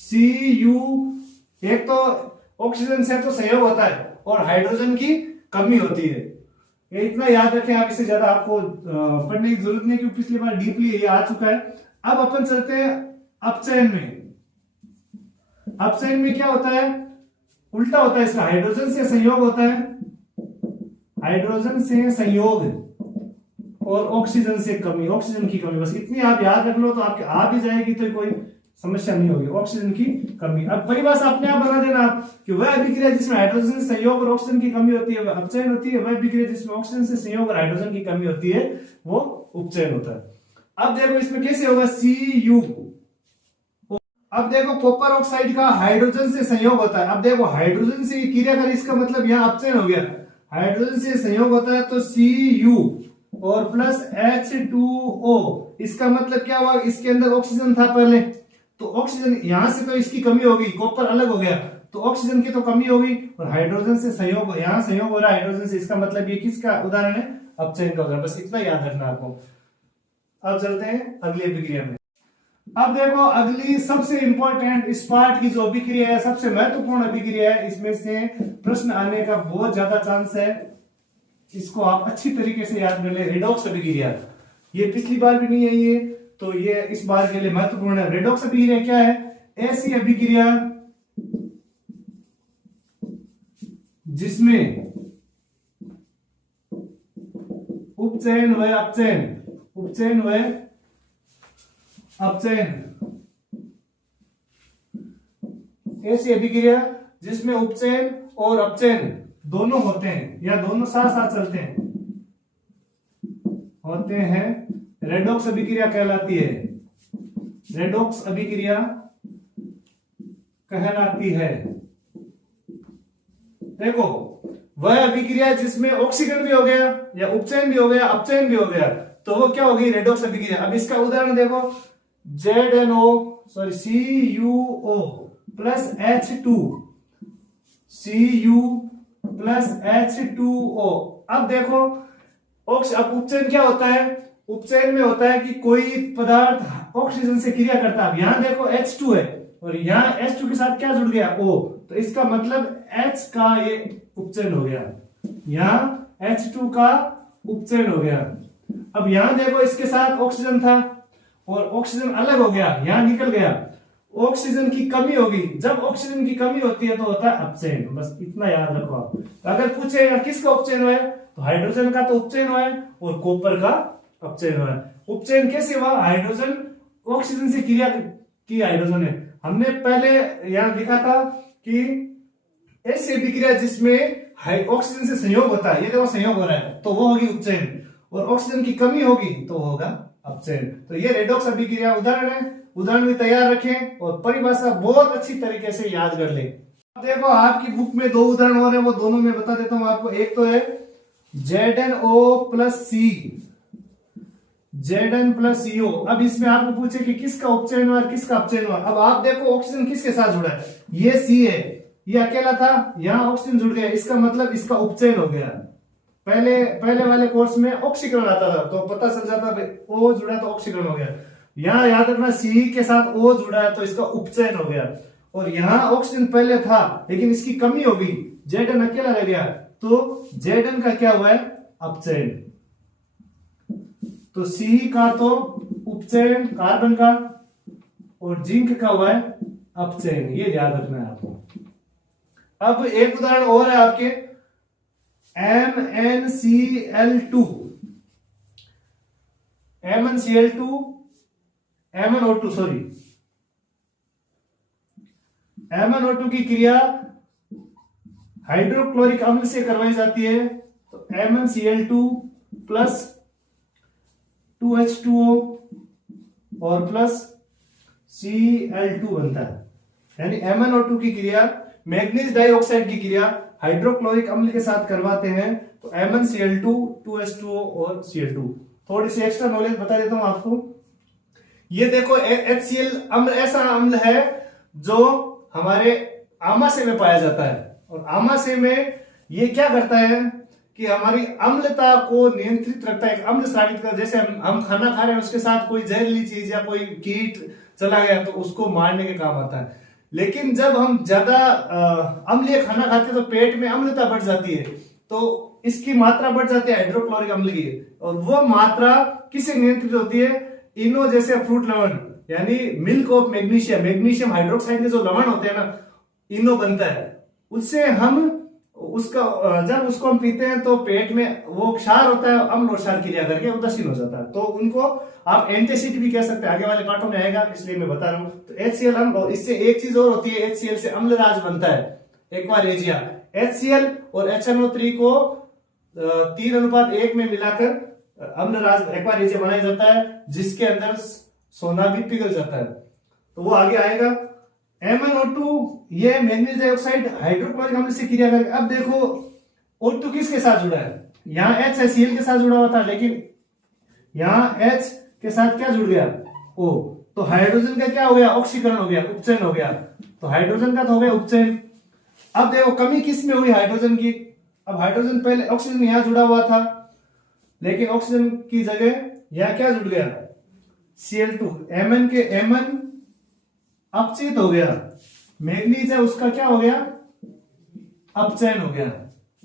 Cu, एक तो ऑक्सीजन से तो संयोग होता है और हाइड्रोजन की कमी होती है। ये इतना याद रखें आप, इससे ज्यादा आपको पढ़ने की जरूरत नहीं, क्योंकि पिछली बार डीपली ये आ चुका है। अब अपन चलते हैं अपचयन में। अपचयन में क्या होता है? उल्टा होता है इसका, हाइड्रोजन से संयोग होता है, हाइड्रोजन से संयोग और ऑक्सीजन से कमी, ऑक्सीजन की कमी। बस इतनी आप याद रख लो तो आपके आ भी जाएगी, तो कोई समस्या नहीं होगी। ऑक्सीजन की कमी। अब परिभाषा अपने आप बना देना आप कि वह अभिक्रिया जिसमें हाइड्रोजन से संयोग और ऑक्सीजन की कमी होती है वह अपचयन होती है, वह अभिक्रिया जिसमें ऑक्सीजन से संयोग और हाइड्रोजन की कमी होती है वो उपचयन होता है। अब देखो इसमें कैसे होगा? Cu। अब देखो कॉपर ऑक्साइड का हाइड्रोजन से संयोग होता है। अब देखो हाइड्रोजन से क्रिया कर, इसका मतलब यहाँ अपचयन हो गया। हाइड्रोजन से संयोग होता है तो Cu और प्लस H2O। इसका मतलब क्या हुआ? इसके अंदर ऑक्सीजन था पहले, तो ऑक्सीजन यहां से तो इसकी कमी होगी, कॉपर अलग हो गया तो ऑक्सीजन की तो कमी होगी, और हाइड्रोजन से संयोग, यहां संयोग हो रहा है हाइड्रोजन से, इसका मतलब ये किसका उदाहरण है? अपचयन का उदाहरण। बस इतना याद रखना आपको। अब चलते हैं अगली अभिक्रिया में। अब देखो अगली सबसे इंपॉर्टेंट इस पार्ट की जो अभिक्रिया है, सबसे महत्वपूर्ण अभिक्रिया है, इसमें से प्रश्न आने का बहुत ज्यादा चांस है। इसको आप अच्छी तरीके से याद कर ले, रेडॉक्स अभिक्रिया। ये पिछली बार भी नहीं आई है, तो ये इस बार के लिए महत्वपूर्ण है। रेडॉक्स अभिक्रिया क्या है? ऐसी अभिक्रिया जिसमें उपचयन व अपचयन, उपचयन व अपचयन, ऐसी अभिक्रिया जिसमें उपचयन और अपचयन दोनों होते हैं या दोनों साथ साथ चलते हैं, होते हैं, रेडॉक्स अभिक्रिया कहलाती है। रेडॉक्स अभिक्रिया कहलाती है। देखो वह अभिक्रिया जिसमें ऑक्सीकरण भी हो गया या उपचयन भी हो गया, अपचयन भी हो गया, तो वो क्या होगी? रेडॉक्स अभिक्रिया। अब इसका उदाहरण देखो, CuO plus H2, Cu plus H2O। अब देखो अब उपचयन क्या होता है? उपचयन में होता है कि कोई पदार्थ ऑक्सीजन से क्रिया करता है। यहां देखो H2 है और यहां H2 के साथ क्या जुड़ गया? O। तो इसका मतलब H का ये उपचयन हो गया, यहां H2 का उपचयन हो गया। अब यहां देखो इसके साथ ऑक्सीजन था और ऑक्सीजन अलग हो गया, यहां निकल गया, ऑक्सीजन की कमी होगी। जब ऑक्सीजन की कमी होती है तो होता है अपचयन। बस इतना याद रखो आप। अगर पूछे किसका उपचयन हुआ है, तो हाइड्रोजन का तो उपचयन हुआ है और कॉपर का अपचयन हुआ है। उपचयन कैसे हुआ? हाइड्रोजन ऑक्सीजन से क्रिया की, हाइड्रोजन ने, हमने पहले यहां लिखा था कि ऐसी अभिक्रिया जिसमें ऑक्सीजन से संयोग होता है, ये देखो संयोग हो रहा है, तो वो होगी उपचयन, और ऑक्सीजन की कमी होगी तो होगा अपचयन। तो ये रेडॉक्स अभिक्रिया उदाहरण है, उदाहरण भी तैयार रखें और परिभाषा बहुत अच्छी तरीके से याद कर ले। अब देखो आपकी बुक में दो उदाहरण और है, वो दोनों में बता देता हूं आपको। एक तो है ZnO+C, Zn प्लस CO। अब इसमें आपको पूछे कि किसका उपचयन हुआ किसका अपचयन हुआ। अब आप देखो ऑक्सीजन किसके साथ जुड़ा है, ये C है, ये अकेला था, यहाँ ऑक्सीजन जुड़ गया, इसका मतलब इसका उपचयन हो गया। पहले पहले वाले कोर्स में ऑक्सीकरण आता था तो पता चल जाता भाई O जुड़ा तो ऑक्सीकरण हो गया। यहाँ याद रखना C के साथ O जुड़ा है तो इसका उपचयन हो गया। और यहाँ ऑक्सीजन पहले था लेकिन इसकी कमी हो गई, Zn अकेला रह गया, तो Zn का क्या हुआ है, अपचयन। तो C का तो उपचयन कार्बन का, और जिंक का हुआ है अपचयन, ये याद रखना है आपको। अब एक उदाहरण और है आपके, MnCl2, MnCl2, MnO2 sorry, MnO2 की क्रिया हाइड्रोक्लोरिक अम्ल से करवाई जाती है, तो MnCl2 प्लस 2H2O और प्लस Cl2 बनता है। यानी MnO2 की क्रिया मैग्नीज डाइऑक्साइड की क्रिया हाइड्रोक्लोरिक अम्ल के साथ करवाते हैं, तो MnCl2, 2H2O और Cl2। थोड़ी सी एक्स्ट्रा नॉलेज बता देता हूं आपको। ये देखो HCl अम्ल ऐसा अम्ल है जो हमारे आमाशय में पाया जाता है, और आमाशय में ये क्या करता है कि हमारी अम्लता को नियंत्रित रखता है, अम्ल स्रावित कर। जैसे हम खाना खा रहे हैं, उसके साथ कोई जहरीली चीज या कोई कीट चला गया तो उसको मारने के काम आता है। लेकिन जब हम ज्यादा अम्लीय खाना खाते हैं तो पेट में अम्लता बढ़ जाती है, तो इसकी मात्रा बढ़ जाती है हाइड्रोक्लोरिक अम्ल की, और वो मात्रा किसे नियंत्रित होती है, इनो जैसे फ्रूट लवण, यानी milk of magnesium, magnesium hydroxide के जो लवण होते हैं ना, इनो बनता है, उससे हम उसका जब उसको हम पीते हैं तो पेट में वो क्षार होता है, अम्ल और क्षार क्रिया करके उदासीन हो जाता है, तो उनको आप एंटासिड भी कह सकते हैं, आगे वाले पाठों में आएगा इसलिए मैं बता रहा हूं। तो HCl अम्ल, और इससे एक चीज और होती है, HCl से अम्लराज बनता है, एक्वारेजिया। HCl और HNO3 को 3:1 में मिलाकर अम्लराज एक्वारेजिया बनाया जाता है, जिसके अंदर सोना भी पिघल जाता है, तो वो आगे आएगा। MnO2 ये मैग्नीज डाइऑक्साइड हाइड्रोक्लोरिक अम्ल से क्रिया करके। अब देखो O2 किसके साथ जुड़ा है, यहाँ H है, Cl के साथ जुड़ा हुआ था, लेकिन यहाँ H के साथ क्या जुड़ गया, O, तो हाइड्रोजन का क्या हो गया, ऑक्सीकरण हो गया, उपचयन हो गया, तो हाइड्रोजन का तो हो गया उपचयन। अब देखो कमी किस में हुई, हाइड्रोजन की। अब हाइड्रोजन पहले ऑक्सीजन यहाँ जुड़ा हुआ था, लेकिन ऑक्सीजन की जगह यहाँ क्या जुड़ गया, Cl2, Mn के Mn अपचित हो गया, मैग्नीज है उसका क्या हो गया, अपचयन हो गया।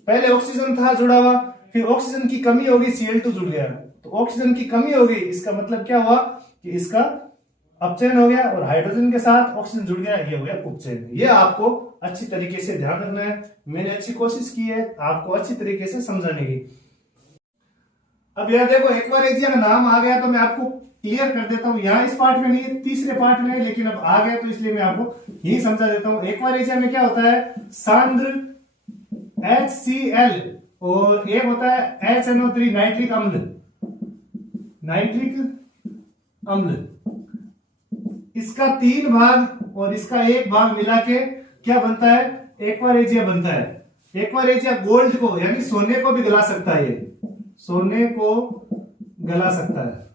पहले ऑक्सीजन था जुड़ा हुआ, फिर ऑक्सीजन की कमी हो गई, Cl2 जुड़ गया, तो ऑक्सीजन की कमी हो गई, इसका मतलब क्या हुआ कि इसका अपचयन हो गया, और हाइड्रोजन के साथ ऑक्सीजन जुड़ गया, ये हो गया उपचयन। ये आपको अच्छी तरीके से ध्यान रखना है, मैंने अच्छी कोशिश की है आपको अच्छी तरीके से समझाने की। अब यार देखो एक्वारेजिया का नाम आ गया तो मैं आपको क्लियर कर देता हूं, यहाँ इस पार्ट में नहीं, तीसरे पार्ट में है, लेकिन अब आ गया तो इसलिए मैं आपको यही समझा देता हूं। एक्वारेजिया में क्या होता है, सांद्र HCl और एक होता है HNO3 नाइट्रिक अम्ल, नाइट्रिक अम्ल, इसका 3 भाग और इसका 1 भाग मिला के क्या बनता है, एक्वारेजिया बनता है। एक्वारेजिया गोल्ड को यानी सोने को भी गला सकता है, ये सोने को गला सकता है,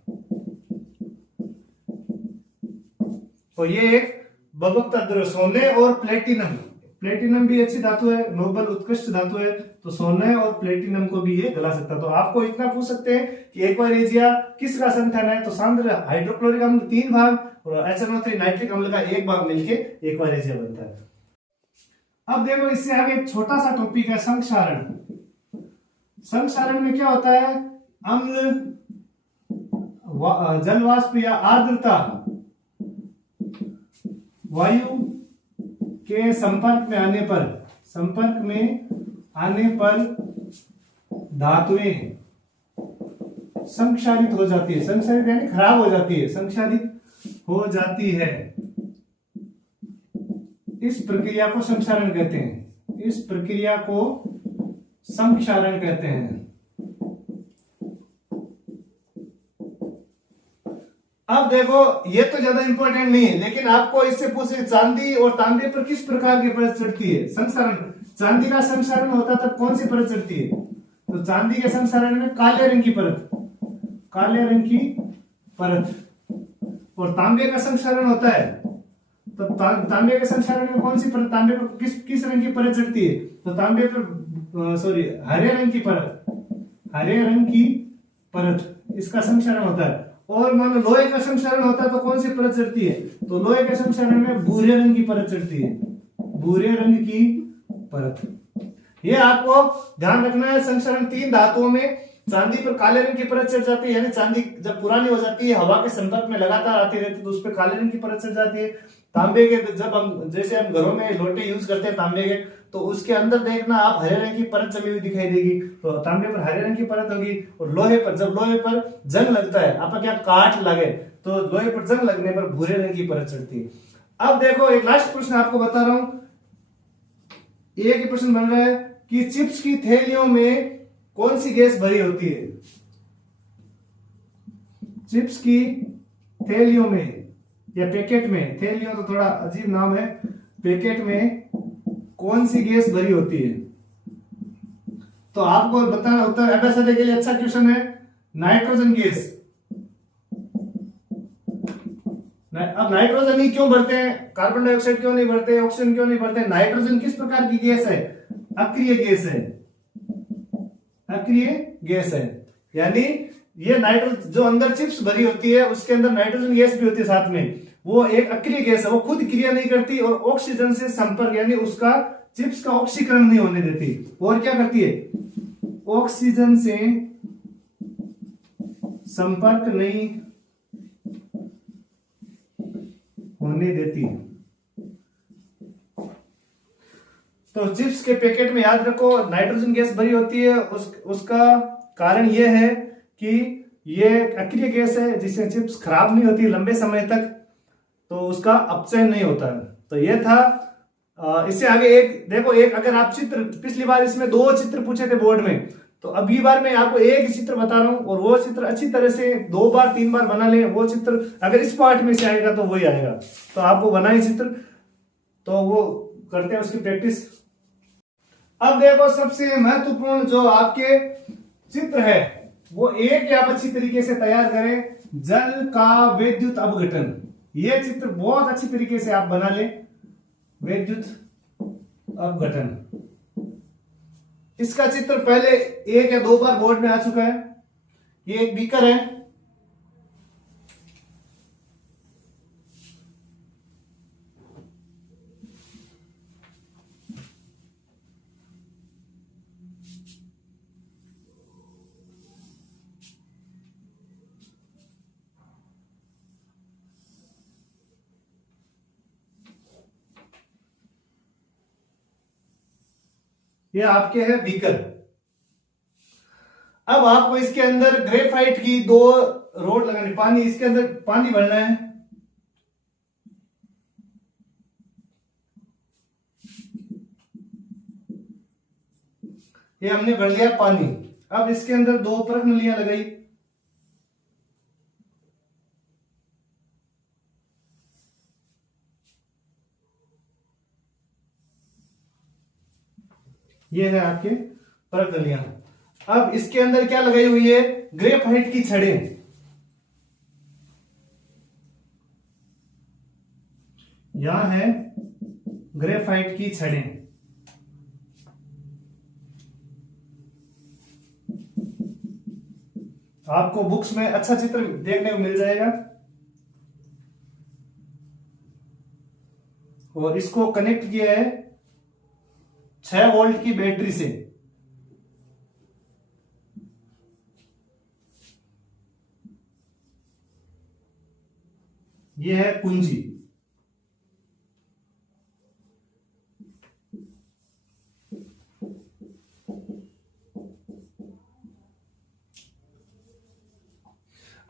और ये एक बलवत्ता द्रव्य, सोने और प्लेटिनम, प्लेटिनम भी अच्छी धातु है, नोबल उत्कृष्ट धातु है, तो सोने और प्लेटिनम को भी ये गला सकता है। तो आपको इतना पूछ सकते हैं कि एक्वारेजिया किसका संतान है, तो सांद्र हाइड्रोक्लोरिक अम्ल 3 भाग और HNO3 नाइट्रिक अम्ल का 1 भाग मिलके एक्वारेजिया बनता है। अब देखो इससे आगे एक छोटा सा टॉपिक है संक्षारण। संक्षारण में क्या होता है, अम्ल जल वाष्प या आर्द्रता वायु के संपर्क में आने पर धातुएं संक्षारित हो जाती है, संक्षारित यानी खराब हो जाती है, संक्षारित हो जाती है। इस प्रक्रिया को संक्षारण कहते हैं, इस प्रक्रिया को संक्षारण कहते हैं। अब देखो ये तो ज्यादा इंपॉर्टेंट नहीं है, लेकिन आपको इससे पूछे चांदी और तांबे पर किस प्रकार की परत चढ़ती है, संक्षारण। चांदी का संक्षारण होता तब कौन सी परत चढ़ती है, तो चांदी के संक्षारण में काले रंग की परत, काले रंग की परत। और तांबे का संक्षारण होता है, तो तांबे के संक्षारण में कौन सी परत, तांबे पर किस रंग की परत चढ़ती है, तो तांबे पर हरे रंग की परत, हरे रंग की परत, इसका संक्षारण होता है। और मान लो लोहे का संक्षारण होता है तो कौन सी परत चढ़ती है, तो लोहे के संक्षारण में भूरे रंग की परत चढ़ती है, भूरे रंग की परत। ये आपको ध्यान रखना है। संक्षारण 3 धातुओं में चांदी पर काले रंग की परत चढ़ जाती है, यानी चांदी जब पुरानी हो जाती है, हवा के संपर्क में लगातार आती रहती है, तो उस पर काले रंग की परत चढ़ जाती है। तांबे के जब हम जैसे हम घरों में लोटे यूज करते हैं तांबे के, तो उसके अंदर देखना आप हरे रंग की परत जमी हुई दिखाई देगी, तो तांबे पर हरे रंग की परत होगी। और लोहे पर, जब लोहे पर जंग लगता है, आपका क्या काट लगे, तो लोहे पर जंग लगने पर भूरे रंग की परत चढ़ती है। अब देखो एक लास्ट प्रश्न आपको बता रहा हूं, एक ही प्रश्न बन रहा है कि चिप्स की थैलियों में कौन सी गैस भरी होती है, चिप्स की थैलियों में या पैकेट में, थैलियों तो थोड़ा अजीब नाम है, पैकेट में कौन सी गैस भरी होती है, तो आपको बताना उत्तर एबीसीडी के लिए अच्छा क्वेश्चन है, नाइट्रोजन गैस। अब नाइट्रोजन ही क्यों भरते हैं, कार्बन डाइऑक्साइड क्यों नहीं भरते, ऑक्सीजन क्यों नहीं भरते, नाइट्रोजन किस प्रकार की गैस है, अक्रिय गैस है, अक्रिय गैस है। यानी ये नाइट्रोजन जो अंदर चिप्स भरी होती है उसके अंदर नाइट्रोजन गैस भी होती है साथ में, वो एक अक्रिय गैस है, वो खुद क्रिया नहीं करती और ऑक्सीजन से संपर्क यानी उसका चिप्स का ऑक्सीकरण नहीं होने देती। और क्या करती है, ऑक्सीजन से संपर्क नहीं होने देती। तो चिप्स के पैकेट में याद रखो नाइट्रोजन गैस भरी होती है, उसका कारण यह है कि ये अक्रिय गैस है जिससे चिप्स खराब नहीं होती लंबे समय तक, तो उसका अपचयन नहीं होता है। तो ये था। इससे आगे एक देखो, एक अगर आप चित्र, पिछली बार इसमें 2 चित्र पूछे थे बोर्ड में, तो अगली बार मैं आपको एक चित्र बता रहा हूं और वो चित्र अच्छी तरह से 2 बार 3 बार बना ले। वो चित्र अगर इस पार्ट में से आएगा तो वही आएगा, तो आप वो बनाए चित्र, तो वो करते हैं उसकी प्रैक्टिस। अब देखो सबसे महत्वपूर्ण जो आपके चित्र है वो एक आप अच्छी तरीके से तैयार करें, जल का विद्युत अपघटन। ये चित्र बहुत अच्छी तरीके से आप बना लें, विद्युत अपघटन। इसका चित्र पहले 1 या 2 बार बोर्ड में आ चुका है। ये एक बीकर है, ये आपके है बीकर। अब आपको इसके अंदर ग्रेफाइट की 2 रोड लगानी, पानी इसके अंदर पानी भरना है। ये हमने भर लिया पानी। अब इसके अंदर 2 परख नलियां लगाई, ये है आपके परख नलियां। अब इसके अंदर क्या लगाई हुई है, ग्रेफाइट की छड़ें। यहां है ग्रेफाइट की छड़ें। आपको बुक्स में अच्छा चित्र देखने को मिल जाएगा। और इसको कनेक्ट किया है 6 वोल्ट की बैटरी से। यह है कुंजी।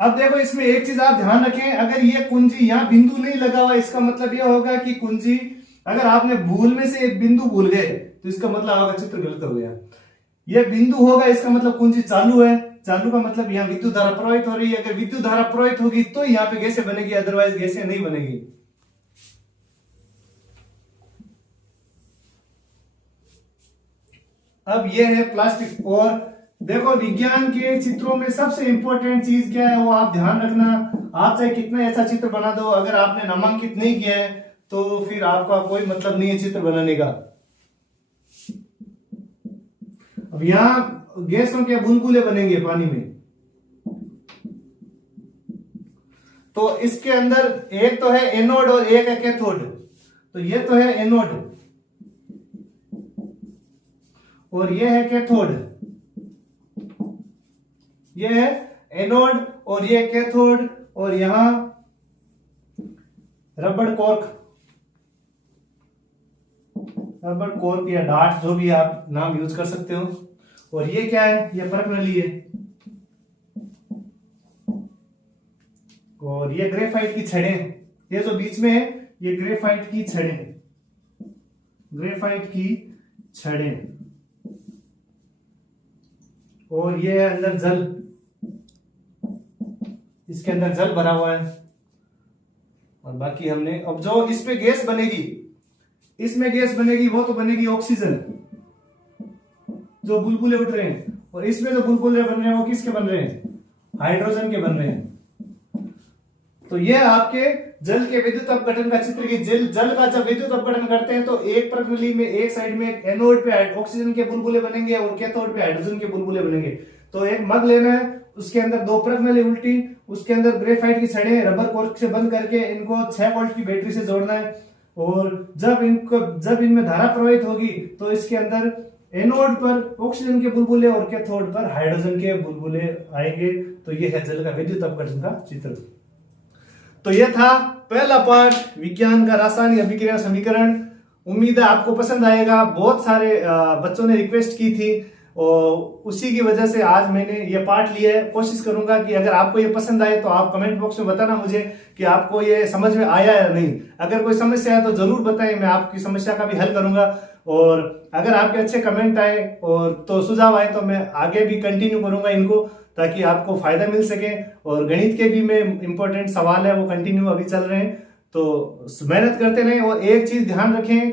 अब देखो इसमें एक चीज आप ध्यान रखें, अगर ये कुंजी यहां बिंदु नहीं लगा हुआ, इसका मतलब यह होगा कि कुंजी, अगर आपने भूल में से एक बिंदु भूल गए तो इसका मतलब होगा चित्र गलत हो गया। यह बिंदु होगा, इसका मतलब कुंजी चालू है। चालू का मतलब यहाँ विद्युत धारा प्रवाहित हो रही है। अगर विद्युत धारा प्रवाहित होगी तो यहाँ पे गैसें बनेगी, अदरवाइज गैसें नहीं बनेगी। अब यह है प्लास्टिक, और देखो विज्ञान के चित्रों में सबसे इंपॉर्टेंट चीज क्या है वो आप ध्यान रखना। आप चाहे कितना ऐसा चित्र बना दो, अगर आपने नामांकित नहीं किया है तो फिर आपका कोई मतलब नहीं है चित्र बनाने का। अब यहां गैसों के बुलबुले बनेंगे पानी में, तो इसके अंदर एक तो है एनोड और एक है कैथोड। तो ये तो है एनोड और ये है कैथोड। ये है एनोड और ये कैथोड, और यहां रबड़ कॉर्क या डार्ट जो भी आप नाम यूज कर सकते हो। और ये क्या है, ये परख नली है, और ये ग्रेफाइट की छड़ें, ये जो बीच में है ये ग्रेफाइट की छड़ें। और ये है अंदर जल, इसके अंदर जल भरा हुआ है। और बाकी हमने अब जो इसमें गैस बनेगी वो तो बनेगी ऑक्सीजन, जो बुलबुले उठ रहे हैं। और इसमें जो बुलबुले बन रहे हैं वो किसके बन रहे हैं, हाइड्रोजन के बन रहे हैं। तो ये आपके जल के विद्युत अपघटन का चित्र की जल का जब विद्युत अपघटन करते हैं तो एक प्रणाली में एक साइड में एनोड पे ऑक्सीजन के बुलबुले बनेंगे और कैथोड पे हाइड्रोजन के बुलबुले बनेंगे। तो एक मग लेना है, उसके अंदर दो प्रणाली उल्टी, उसके अंदर ग्रेफाइट की छड़ें रबर कॉर्क से बंद करके इनको 6 वोल्ट की बैटरी से जोड़ना है। और जब इनमें धारा प्रवाहित होगी तो इसके अंदर एनोड पर ऑक्सीजन के बुलबुले और कैथोड पर हाइड्रोजन के बुलबुले आएंगे। तो ये है जल का विद्युत अपघटन का चित्र। तो यह था पहला पार्ट विज्ञान का रासायनिक अभिक्रिया समीकरण। उम्मीद है आपको पसंद आएगा। बहुत सारे बच्चों ने रिक्वेस्ट की थी और उसी की वजह से आज मैंने ये पार्ट लिया है। कोशिश करूंगा कि अगर आपको ये पसंद आए तो आप कमेंट बॉक्स में बताना मुझे कि आपको ये समझ में आया या नहीं। अगर कोई समस्या है तो जरूर बताएं, मैं आपकी समस्या का भी हल करूंगा। और अगर आपके अच्छे कमेंट आए और तो सुझाव आए तो मैं आगे भी कंटिन्यू करूंगा इनको, ताकि आपको फायदा मिल सके। और गणित के भी में इंपॉर्टेंट सवाल है वो कंटिन्यू अभी चल रहे हैं, तो मेहनत करते रहें। और एक चीज ध्यान रखें,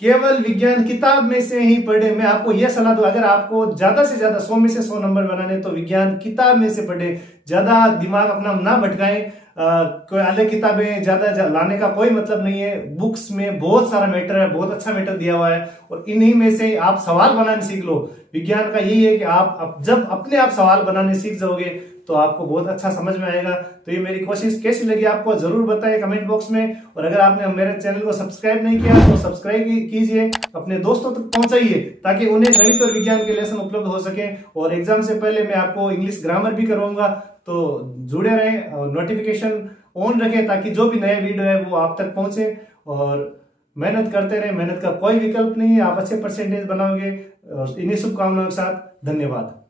केवल विज्ञान किताब में से ही पढ़े। मैं आपको यह सलाह दूं, अगर आपको ज्यादा से ज्यादा 100 में से 100 नंबर बनाने तो विज्ञान किताब में से पढ़े। ज्यादा दिमाग अपना ना भटकाएं। कोई अलग किताबें ज्यादा लाने का कोई मतलब नहीं है। बुक्स में बहुत सारा मैटर है, बहुत अच्छा मैटर दिया हुआ है, और इन्हीं में से आप सवाल बनाने सीख लो। विज्ञान का यही है कि आप जब अपने आप सवाल बनाने सीख जाओगे तो आपको बहुत अच्छा समझ में आएगा। तो ये मेरी कोशिश कैसी लगी आपको जरूर बताएं कमेंट बॉक्स में। और अगर आपने मेरे चैनल को सब्सक्राइब नहीं किया तो सब्सक्राइब कीजिए, अपने दोस्तों तक पहुंचाइए ताकि उन्हें गणित और विज्ञान के लेसन उपलब्ध हो सके। और एग्जाम से पहले मैं आपको इंग्लिश ग्रामर भी करवाऊंगा, तो जुड़े रहें और नोटिफिकेशन ऑन रखें ताकि जो भी नया वीडियो है वो आप तक पहुंचे। और मेहनत करते रहें, मेहनत का कोई विकल्प नहीं है, आप अच्छे परसेंटेज बनाओगे। और इन्हीं शुभकामनाओं के साथ धन्यवाद।